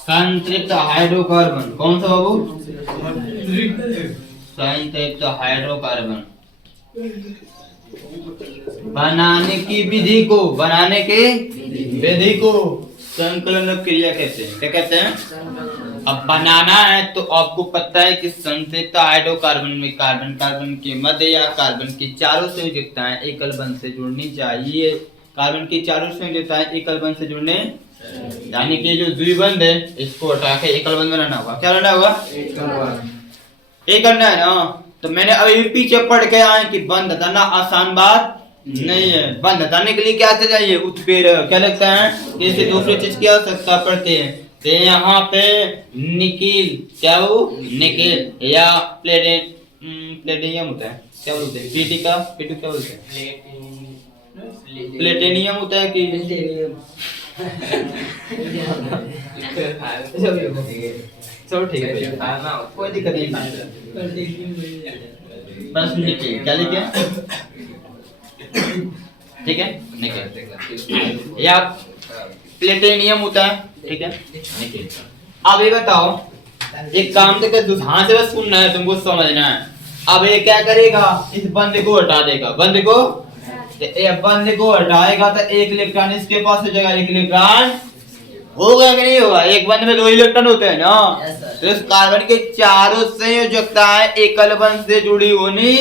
संतृप्त हाइड्रोकार्बन कौन सा बाबू? संतृप्त हाइड्रोकार्बन बनाने की विधि को संकलन क्रिया कहते हैं। क्या कहते हैं? अब बनाना है तो आपको पता है कि संतृप्त हाइड्रोकार्बन में कार्बन कार्बन के मध्य या कार्बन की चारों संयोजकताएं एकल बंध से जुड़नी चाहिए। कार्बन की चारों संयोजकताएं एकल बंध से जुड़ने, यानी कि जो द्विबंध है इसको हटा के एकल बंध बनाना होगा। क्या बनाना होगा? एक करना है ना। तो मैंने अभी पीछे पढ़ के आए कि बंध हटाना आसान बात नहीं है। बंध हटाने के लिए क्या चाहिए? उत्प्रेरक। क्या लगता है? किसी दूसरी चीज की आवश्यकता पड़ती है। तो यहाँ पे निकिल, क्या वो निकिल या प्लेटिनियम होता है। क्या बोलते हैं? पीटी क्या बोलते हैं? प्लेटिनियम होता है कि चलो ठीक है, कोई दिक्कत नहीं। बस निकिल। क्या लिखे? ठीक है, निकिल या प्लेटिनियम होता है, ठीक है, निकिल। अब ये बताओ, एक काम तो कर, हाँ से बस सुनना है, तुमको समझना है। अब ये क्या करेगा? इस बंद को हटा देगा। बंद को हटाएगा तो एक इलेक्ट्रॉन इसके पास हो जाएगा। एक इलेक्ट्रॉन होगा कि नहीं होगा? एक बंद में 2 इलेक्ट्रॉन होते हैं ना। तो इस कार्बन के चारों संयोजकताएं एकल बंध से जुड़ी होनी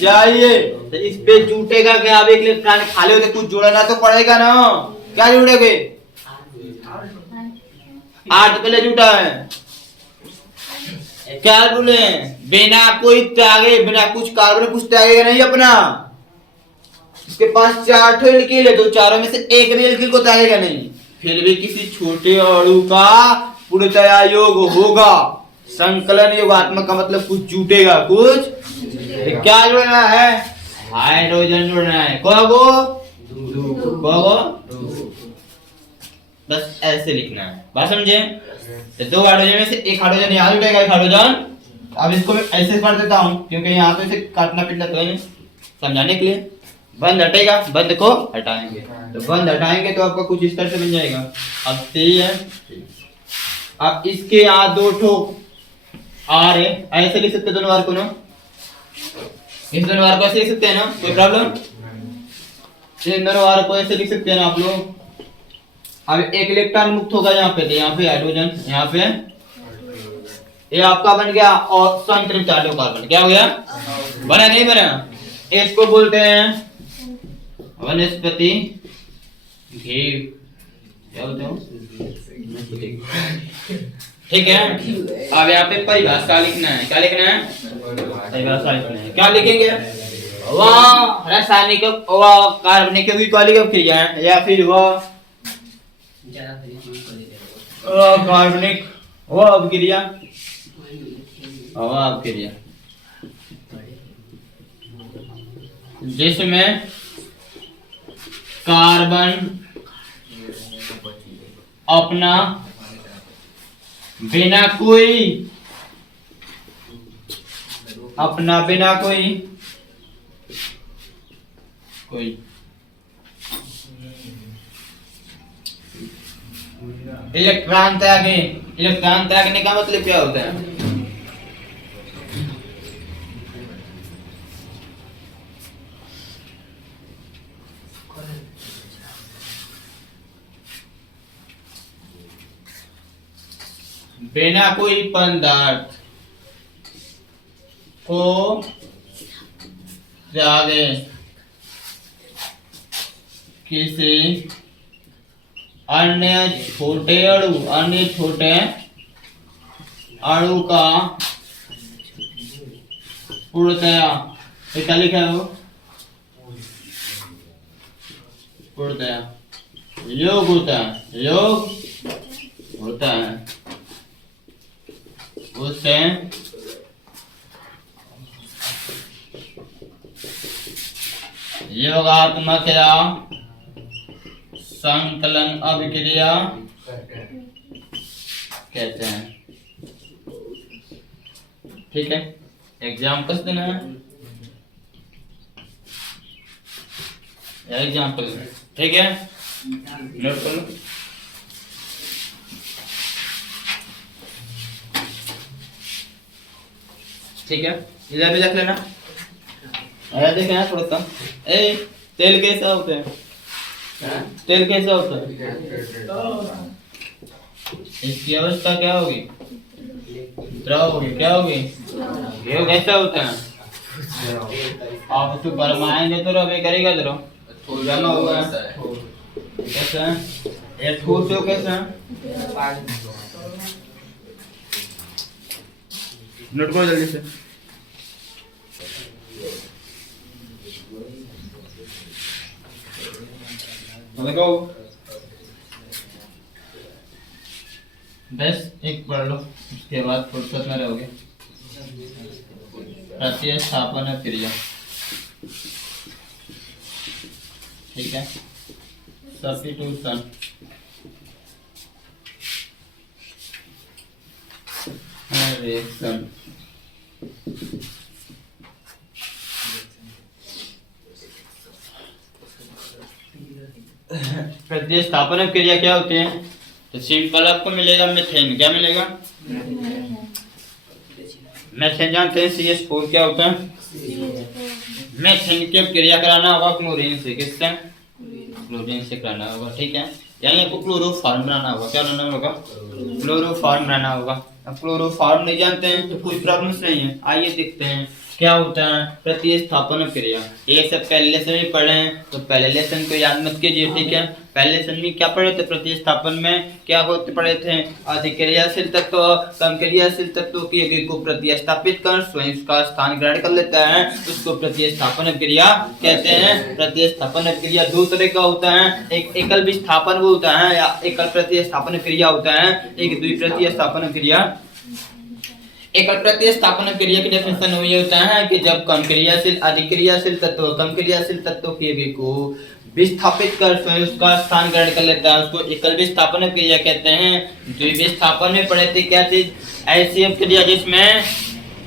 चाहिए। तो इस पे जुटेगा क्या? अब एक इलेक्ट्रॉन खाली होते कुछ जोड़ना तो पड़ेगा ना। क्या जुड़ेगे? 8 पहले जुटा है, क्या बोले, बिना कोई त्यागे, बिना कुछ कार्बन कुछ त्यागेगा नहीं अपना। इसके पास 4 ठो एल्किल है तो चारों में से एक भी एल्किल को त्यागेगा नहीं, फिर भी किसी छोटे अणु का पूर्णतया योग होगा। संकलन योगात्मक का मतलब कुछ जुटेगा, कुछ क्या जोड़ना है, हाइड्रोजन जोड़ना है। को बस ऐसे लिखना है, बात समझे। तो 2 हाइड्रोजन में से एक हाइड्रोजन यहाँ जुटेगा, एक हाइड्रोजन। अब इसको मैं ऐसे कर देता हूँ क्योंकि यहाँ तो इसे काटना पिटना तो है, समझाने के लिए। बंद हटेगा, बंद को हटाएंगे, तो बंद हटाएंगे तो आपका कुछ इस तरह से बन जाएगा। अब सही है, अब इसके यहाँ 2 ठो आर है, ऐसे लिख सकते दोनों आर को ना, इस दोनों आर को ऐसे लिख सकते हैं ना, कोई प्रॉब्लम। इन दोनों आर को ऐसे लिख सकते हैं ना आप लोग। अब एक इलेक्ट्रॉन मुक्त होगा यहाँ पे, तो यहाँ पे हाइड्रोजन, यहाँ पे ये आपका बन गया और संतृप्त हाइड्रोकार्बन। क्या हो गया, बना नहीं बना। इसको बोलते हैं वनस्पति घी, क्या बोलते हो, ठीक है। अब यहाँ पे परिभाषा लिखना है, क्या लिखना है, परिभाषा लिखना है। क्या लिखेंगे, वह रासायनिक वह कार्बनिक यौगिक क्रिया है, या फिर वह कार्बनिक वह अभिक्रिया, वह अभिक्रिया जिसमें कार्बन अपना बिना कोई इलेक्ट्रॉन त्यागे। इलेक्ट्रॉन त्यागने का मतलब क्या होता है, बिना कोई पदार्थ को त्यागे किसी अन्य छोटे अणु का पूर्णतया, क्या लिखा है वो, पूर्णतया योग होता है उससे योगात्मक या संकलन अभिक्रिया कहते हैं। ठीक है, एग्जाम्पल देना है, एग्जाम्पल, ठीक है, नोट कर लो। ठीक है, इधर भी देख लेना, अरे देखना थोड़ा सा। तेल कैसा होता है, तेल कैसा होता है, इसकी अवस्था क्या होगी, द्रव होगी, क्या होगी, ये कैसा होता है, आप उसको गरमाएंगे तो रवे करेगा, द्रव जमा होगा, कैसा है, ये ठोस हो, कैसा है, नोट करो जल्दी से। देखो बस एक पढ़ लो, उसके बाद फुर्सत में रहोगे। प्रतिस्थापन क्रिया, ठीक है, सब्स्टिट्यूशन, रिएक्शन, प्रतिस्थापन क्रिया क्या होती है, तो सिंपल आपको मिलेगा मीथेन। क्या मिलेगा, मीथेन जानते हैं, CH4 क्या होता है, मीथेन की क्रिया कराना होगा क्लोरीन से, किससे, क्लोरीन से कराना होगा। ठीक है, यानी आपको क्लोरोफॉर्म बनाना होगा, क्या बनाना होगा, क्लोरोफॉर्म बनाना होगा। अब क्लोरोफॉर्म नहीं जानते हैं तो कोई प्रॉब्लम नहीं है, आइए देखते हैं क्या होता है प्रतिस्थापन क्रिया। ये सब पहले लेसन में पढ़े हैं, तो पहले लेसन को याद मत कीजिए, ठीक है। पहले लेसन में क्या पढ़े थे, प्रतिस्थापन में क्या होते पढ़े थे, अधिक क्रियाशील तत्व कम क्रियाशील तत्व की अग्र को प्रतिस्थापित कर स्वयं उसका स्थान ग्रहण कर लेता है, उसको प्रतिस्थापन क्रिया कहते हैं। प्रतिस्थापन क्रिया दो तरह का होता है, एक एकल विस्थापन होता है या एकल प्रतिस्थापन क्रिया होता है, एक द्विप्रतिस्थापन क्रिया। एकल प्रतिस्थापन क्रिया की डेफिनेशन ये होता है कि जब कम क्रियाशील अधिक क्रियाशील तत्व कम क्रियाशील तत्व की अग्र को विस्थापित कर स्वयं उसका स्थान ग्रहण कर लेता है, उसको एकल विस्थापन क्रिया कहते हैं। द्विविस्थापन में पढ़े थे क्या चीज, ऐसी क्रिया जिसमें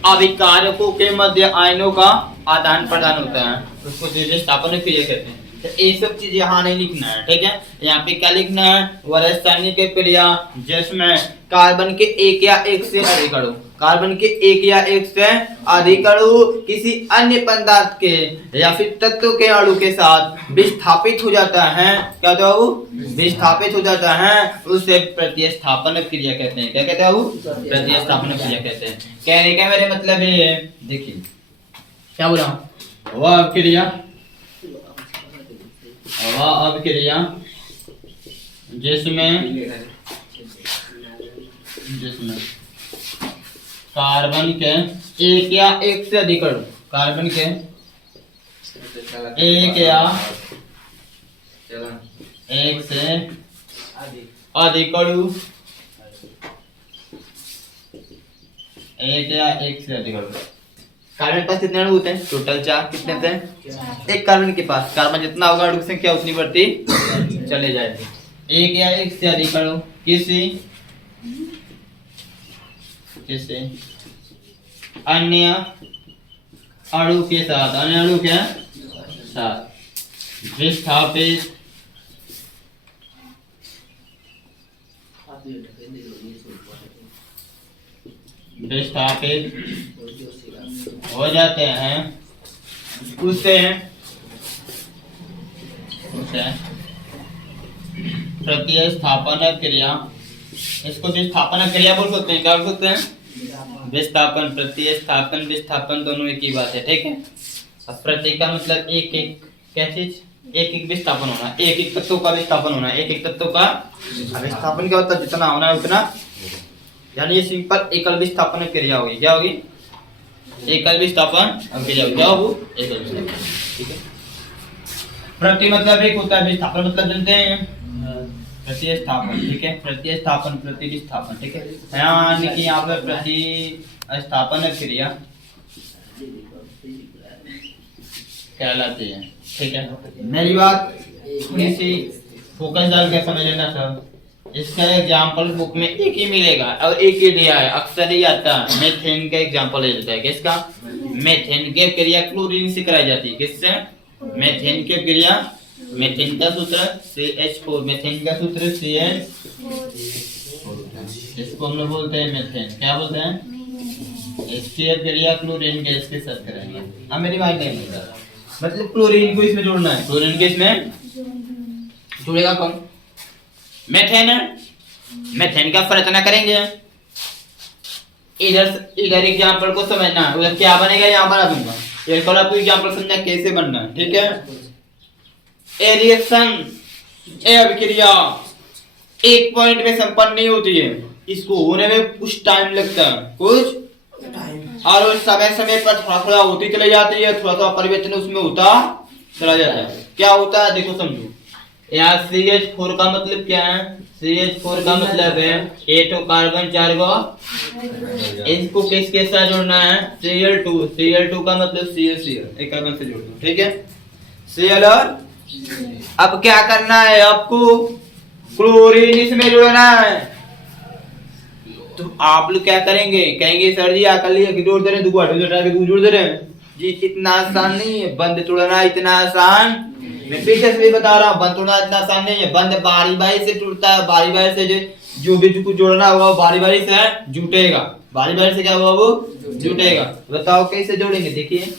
अभिकारकों के मध्य आयनों का आदान प्रदान होता है, उसको द्विविस्थापन क्रिया कहते हैं। तो ये सब चीज यहाँ नहीं लिखना है, ठीक है। यहाँ पे क्या लिखना है, वह रासायनिक क्रिया जिसमें कार्बन के एक या एक से अधिक अणु, कार्बन के एक या एक से अधिक अणु किसी अन्य पदार्थ के या फिर तत्व के अणु के साथ विस्थापित हो जाता है, क्या तो वो विस्थापित हो जाता है, उसे प्रतिस्थापन क्रिया कहते हैं। क्या कहते हैं वो, प्रतिस्थापन क्रिया कहते हैं। कहने का मेरे मतलब ये है, देखिए क्या बोला, वह क्रिया जिसमें कार्बन के एक या एक से अधिक अणु, कार्बन के एक या एक से अधिक अणु, एक या एक से अधिक अणु। कार्बन के पास कितने अणु होते हैं, टोटल 4, कितने होते हैं, एक कार्बन के पास, कार्बन जितना होगा अणु की संख्या उतनी बढ़ती चले जाएगी। एक या एक से अधिक अणु किसी अन्य अणु के साथ, अन्य अणु के साथ विस्थापित हो जाते हैं, उसे प्रतिस्थापन क्रिया, इसको विस्थापन क्रिया बोल सकते हैं। क्या बोल सकते हैं, विस्थापन, प्रतिस्थापन विस्थापन दोनों एक ही बात है, ठीक है। अब प्रति का मतलब एक एक, क्या चीज, एक एक विस्थापन होना, एक एक तत्व का विस्थापन होना, एक एक तत्व का विस्थापन क्या होता है, जितना होना है उतना, यानी ये सिंपल एकल विस्थापन क्रिया होगी। क्या होगी, एकल विस्थापन क्रिया होगी। क्या होगी, एकल विस्थापन, ठीक है। प्रति मतलब एक होता है, विस्थापन मतलब जानते हैं प्रतिस्थापन, ठीक है। प्रतिस्थापन प्रतिस्थापन, ठीक है। यानी कि यहाँ पे प्रतिस्थापन क्रिया कहलाती है, ठीक है। मेरी बात थोड़ी सी फोकस डाल के समझ लेना सब। इसका एग्जाम्पल बुक में एक ही मिलेगा और एक ही दिया है, अक्सर ही आता है। मेथेन का एग्जाम्पल ले लेता है, किसका, मेथेन की क्रिया क्लोरीन से कराई जाती है, किससे, मेथेन की क्रिया, मेथेन का सूत्र CH4, मेथेन का सूत्र CH4, इसको हम लोग बोलते हैं मेथेन, क्या बोलते हैं, इसकी क्रिया क्लोरीन गैस के साथ कराएंगे। अब मेरी बात नहीं है, मतलब क्लोरीन को इसमें जोड़ना है, क्लोरीन के इसमें जुड़ेगा कौन, मेथेन है। मेथेन का फर्क ना करेंगे, इधर एग्जांपल को समझना है, उधर क्या बनेगा यहाँ बना दूंगा। ये कल आपको एग्जांपल समझना कैसे बनना है, ठीक है। ए रिएक्शन, ए अभिक्रिया एक पॉइंट में संपन्न नहीं होती है, इसको होने में कुछ टाइम लगता है, कुछ टाइम, और उस समय समय पर थोड़ा थोड़ा होती चली जाती है, थोड़ा थोड़ा परिवर्तन उसमें होता चला जाता है। क्या होता है देखो समझो, यहाँ CH4 का मतलब क्या है, CH4 का मतलब है 8 कार्बन 4 को, इसको किसके साथ जोड़ना है, Cl2, Cl2 का मतलब Cl एक कार्बन से जोड़ दो, ठीक है, Cl। और अब क्या करना है आपको, क्लोरीन इसमें जोड़ना है। तो आप लोग क्या करेंगे, कहेंगे सर जी आकर लिए जोड़ दे रहे, जोड़ दे रहे जी, इतना आसान नहीं है बंद तोड़ना, इतना आसान, मैं पीछे से भी बता रहा हूँ, बंद तोड़ना इतना आसान नहीं है। बंद बारी बारी से टूटता है, बारी बारी से जो भी कुछ जोड़ना होगा वो बारी बारी से जुटेगा, बारी बारी से क्या होगा वो जुटेगा। बताओ कैसे जोड़ेंगे, देखिए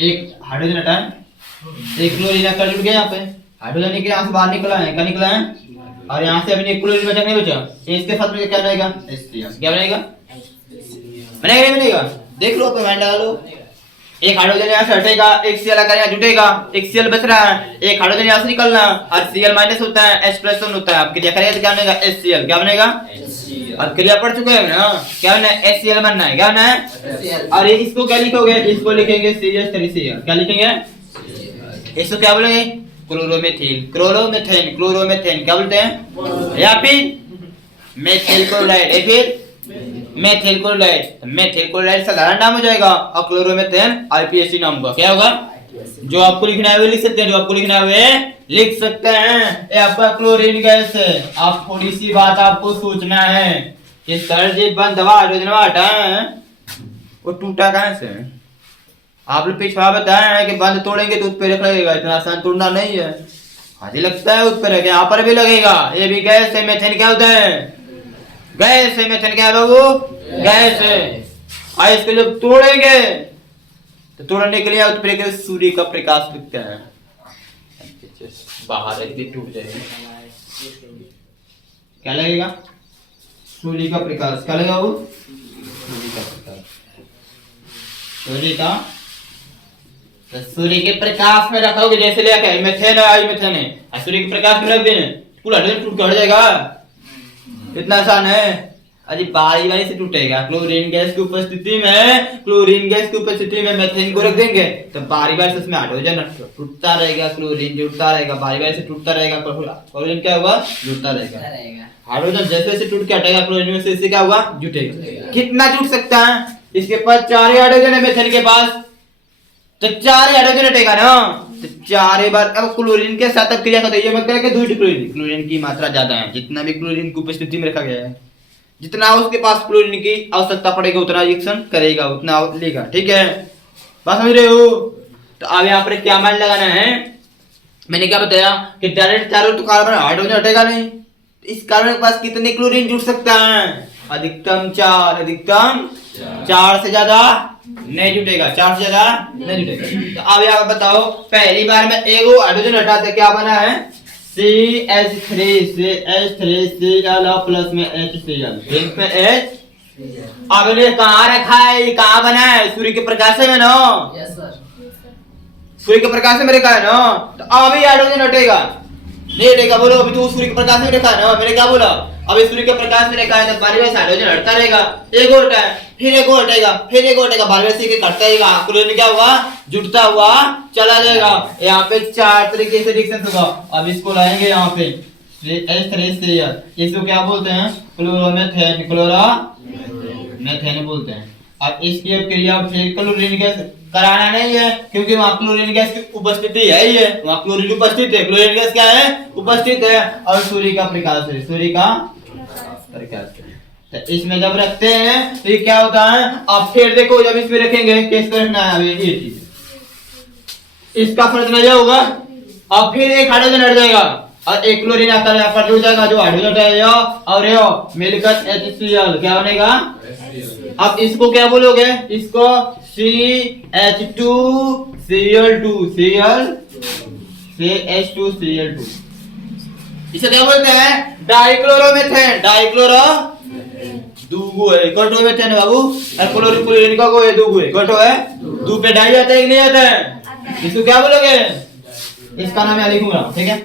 एक हाइड्रोजन हटा है, एक क्लोरीन का जुड़ गया, यहाँ पे हाइड्रोजन निकले, यहाँ से बाहर निकला है, क्या निकला है, और यहाँ से अभी क्लोरीन बचा नहीं बचा, इसके साथ में क्या रहेगा, क्या रहेगा, बनेगा नहीं बनेगा? देख लो पेमेंट डालो। एक हाइड्रोजन यहाँ से हटेगा, एक Cl आकर यहाँ जुटेगा, एक Cl बच रहा है, एक हाइड्रोजन यहाँ से निकलना और Cl माइनस होता है, H+1 होता है। अब क्रिया करेंगे तो क्या बनेगा? HCl। क्या बनेगा? अब क्रिया पढ़ चुके हैं ना, क्या बनना है? HCl बनना है। क्या बनना है? और इसको क्या लिखोगे? इसको लिखेंगे CH3Cl। क्या लिखेंगे? इसको क्या बोलेंगे? क्लोरोमेथिल। क्लोरोमेथेन, क्लोरोमेथेन क्या बोलते हैं? या फिर मेथिल क्लोराइड, या फिर मेथिल क्लोराइड। मेथिल क्लोराइड साधारण नाम हो जाएगा और क्लोरोमेथेन IPAC नाम होगा। क्या होगा? जो आपको लिखना है वो लिख सकते हैं, जो आपको लिखना है वो लिख सकते हैं। ये आपका क्लोरीन गैस है। आप थोड़ी सी बात आपको सोचना है कि सर जी बंद दवा हाइड्रोजन हटाए वो टूटा कहां से? आप लोग पिछवा बताए हैं कि बंद तोड़ेंगे तो उस पर लगेगा, इतना आसान तोड़ना नहीं है। हाजी लगता है उस पर, यहाँ पर भी लगेगा। ये भी गैस है। मेथेन क्या होता है? गैस है। मेथेन क्या है बाबू? गैस है। और इसको जब तोड़ेंगे तो तोड़ने के लिए उस पर सूर्य का प्रकाश दिखता है, बाहर टूट जाएगा। क्या लगेगा? सूर्य का प्रकाश। क्या लगेगा वो? सूर्य का प्रकाश। सूर्य का, तो सूर्य के प्रकाश में रखोगे जैसे लेके मेथेन है, मेथेन है, सूर्य के प्रकाश में रख दें पूरा टूट कर जाएगा। इतना आसान है। अरे बारी बारी से टूटेगा। क्लोरीन गैस की उपस्थिति में, क्लोरीन गैस की उपस्थिति में मेथेन को रख देंगे तो बारी बारी से उसमें हाइड्रोजन टूटता रहेगा, क्लोरीन जुड़ता रहेगा, बारी बारी से टूटता रहेगा। क्लोरीन क्या होगा? जुड़ता रहेगा। हाइड्रोजन जैसे जैसे टूट के हटेगा क्लोरीन में से, इससे क्या होगा? जुटेगा। कितना जुट सकता है? इसके पास 4 हाइड्रोजन है मेथेन के पास, तो 4 हाइड्रोजन हटेगा ना, तो 4 बार। अब क्लोरीन के साथ अब क्रिया करते हैं, ये मत करें कि 2 क्लोरीन। क्लोरीन की मात्रा ज्यादा है, जितना भी क्लोरीन की उपस्थिति में रखा गया है, जितना उसके पास क्लोरीन की आवश्यकता पड़ेगा उतना रिएक्शन करेगा, उतना लेगा। ठीक है, बात समझ रहे हो? तो अब यहाँ पर क्या मान लगाना है? मैंने क्या बताया कि डायरेक्ट चारों तो कार्बन हाइड्रोजन हटेगा नहीं। इस कार्बन के पास कितने क्लोरीन जुड़ सकता है? अधिकतम 4। अधिकतम 4 से ज्यादा नहीं जुटेगा। 4 से ज्यादा नहीं जुटेगा। तो अब यहाँ बताओ, पहली बार में एक हाइड्रोजन हटाते क्या बना है? CH3 Cl प्लस में HCl, एक पे H। अब ये कहाँ रखा है? ये कहाँ बना है? सूर्य के प्रकाश में ना। यस सर, सूर्य के प्रकाश में रखा है ना, तो अभी हाइड्रोजन हटेगा नहीं हटेगा? बोलो। अभी तो सूर्य के प्रकाश में रखा है ना, मैंने क्या बोला? अभी सूर्य के प्रकाश में रखा है तो बारी बारी से हाइड्रोजन हटता रहेगा। एक और हटा है, फिर एक और हटेगा, फिर एक और हटेगा, बारी बारी से हटता रहेगा। क्लोरीन क्या हुआ? जुड़ता हुआ चला जाएगा। यहाँ पे 4 तरीके से रिएक्शन होगा। अब इसको लाएंगे यहाँ पे H3Cl, इसको क्या बोलते हैं? क्लोरोमेथेन। क्लोरोमेथेन बोलते हैं। अब इसकी अब क्रिया फिर क्लोरीन गैस कराना नहीं है, क्योंकि वहाँ क्लोरीन गैस की उपस्थिति है ही है, वहाँ क्लोरीन उपस्थित है। क्लोरीन गैस क्या है? उपस्थित है। और सूर्य का प्रकाश है, सूर्य का प्रकाश है। तो इसमें जब रखते हैं तो ये क्या होता है? अब फिर देखो, जब इसमें रखेंगे किसको रखना है? ये चीज, इसका फर्क नहीं होगा। अब फिर एक हाइड्रोजन हट जाएगा और एक क्लोरीन आकर यहाँ पर जुड़ जाएगा, जो हाइड्रोजन है और ये मिलकर HCl क्या बनेगा? अब इसको क्या बोलोगे? इसको CH2Cl2 इसे क्या बोलते हैं? डाइक्लोरोमेथेन। डाइक्लोरो दूगो है, कटो मेथेन है बाबू। क्लोरीन का को है, दूगो है, कटो है, दू पे डाई आता है कि नहीं आता है? इसको क्या बोलोगे? इसका नाम यहाँ लिखूंगा, ठीक है?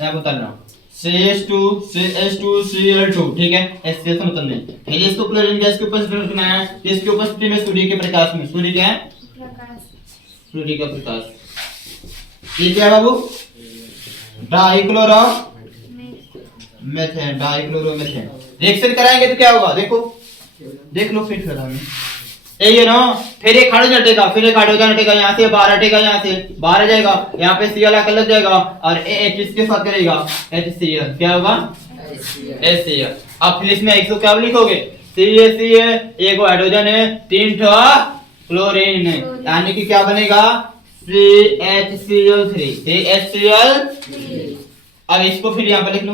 मैं बता रहा हूँ CH2Cl2, ठीक है? HCl से मतलब नहीं। फिर इसको क्लोरीन गैस के उपस्थिति में रखना है, इसकी उपस्थिति में सूर्य के प्रकाश में। सूर्य क्या है? सूर्य का प्रकाश। ये क्या है बाबू? डाइक्लोरोमेथेन। डाइक्लोरोमेथेन रिएक्शन कराएंगे तो क्या होगा? देखो, देख लो फिर ये ना, फिर एक हाइड्रोजन हटेगा, फिर एक हाइड्रोजन हटेगा, यहाँ से बाहर हटेगा, यहाँ से बाहर आ जाएगा, यहाँ पे Cl आकर लग जाएगा और H इसके साथ करेगा HCl। क्या होगा? HCl। अब फिर इसमें 100 क्या लिखोगे? CaCl, एक हाइड्रोजन है, 3 क्लोरीन है, यानी कि क्या बनेगा? CHCl3। CHCl। अब इसको फिर यहाँ पे लिख लो,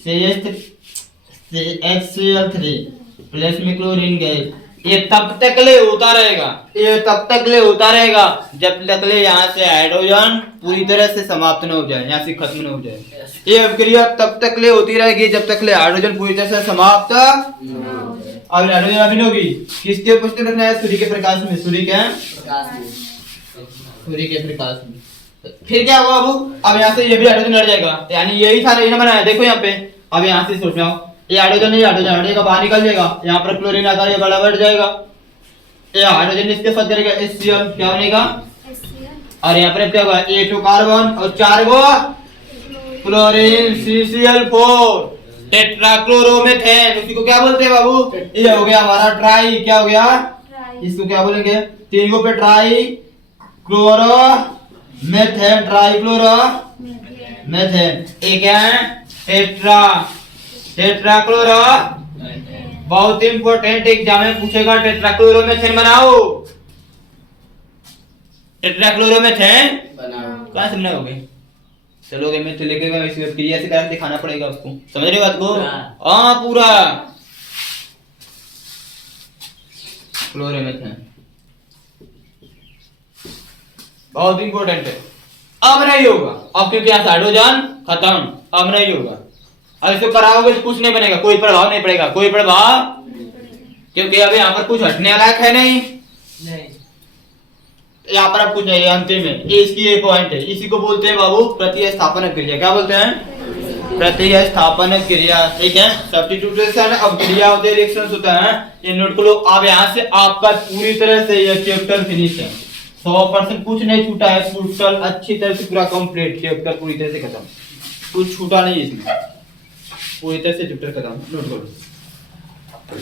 CHCl3 प्लस में क्लोरीन गैस। ये तब तक ले होता रहेगा, ये तब तक ले होता रहेगा जब तक ले यहाँ से हाइड्रोजन पूरी तरह से समाप्त न हो जाए, यहाँ से खत्म न हो जाए। ये क्रिया तब तक ले होती रहेगी जब तक ले हाइड्रोजन पूरी तरह से समाप्त अब नाइट्रोजन अभी होगी किसके उपस्थित रखना है? सूर्य के प्रकाश में। सूर्य के प्रकाश में। फिर क्या होगा बाबू? अब यहाँ से ये भी हाइड्रोजन हट जाएगा, यानी यही था यही बनाया। देखो यहाँ पे, अब यहाँ से सोच रहा हूँ ये हाइड्रोजन हटेगा, बाहर निकल जाएगा। यहाँ पर क्लोरीन आता है, ये बड़ा बढ़ जाएगा। ये हाइड्रोजन इसके साथ करेगा HCl, क्या बनेगा? और यहाँ पर क्या होगा? 8 कार्बन और 4 गो क्लोरीन, CCl4, टेट्राक्लोरोमेथेन। उसको क्या बोलते हैं बाबू? ये हो गया हमारा ट्राई। क्या हो गया? इसको क्या बोलेंगे? 3 गो पे ट्राई क्लोरोमेथेन, ट्राई क्लोरोमेथेन। एक है टेट्राक्लोरो। बहुत इंपॉर्टेंट एग्जाम में पूछेगा, टेट्राक्लोरोमेथेन बनाओ। टेट्राक्लोरोमेथेन कहाँ से बनाओगे? चलोगे मैं तो लेके गया, इसी क्रिया से करके दिखाना पड़ेगा आपको। समझ रहे हो बात को? हाँ पूरा क्लोरोमेथेन बहुत इंपॉर्टेंट है। अब नहीं होगा, अब क्योंकि यहाँ हाइड्रोजन खत्म, अब नहीं होगा। अब इसको कराओगे तो कुछ नहीं बनेगा, कोई प्रभाव नहीं पड़ेगा, कोई प्रभाव, क्योंकि अब यहाँ पर कुछ हटने लायक है नहीं। यहाँ पर अब कुछ नहीं है। अंतिम है ये, इसकी एक पॉइंट है, इसी को बोलते हैं बाबू प्रतिस्थापन क्रिया। क्या बोलते हैं? प्रतिस्थापन क्रिया। ठीक है, सब्स्टिट्यूशन अब क्रिया होते रिएक्शंस होता है, ये नोट कर लो। अब यहाँ से आपका पूरी तरह से ये चैप्टर फिनिश है, 100% कुछ नहीं छूटा है, टोटल अच्छी तरह से पूरा कंप्लीट चैप्टर पूरी तरह से खत्म, कुछ छूटा नहीं इसमें, पूरी तरह से चैप्टर खत्म। नोट करो।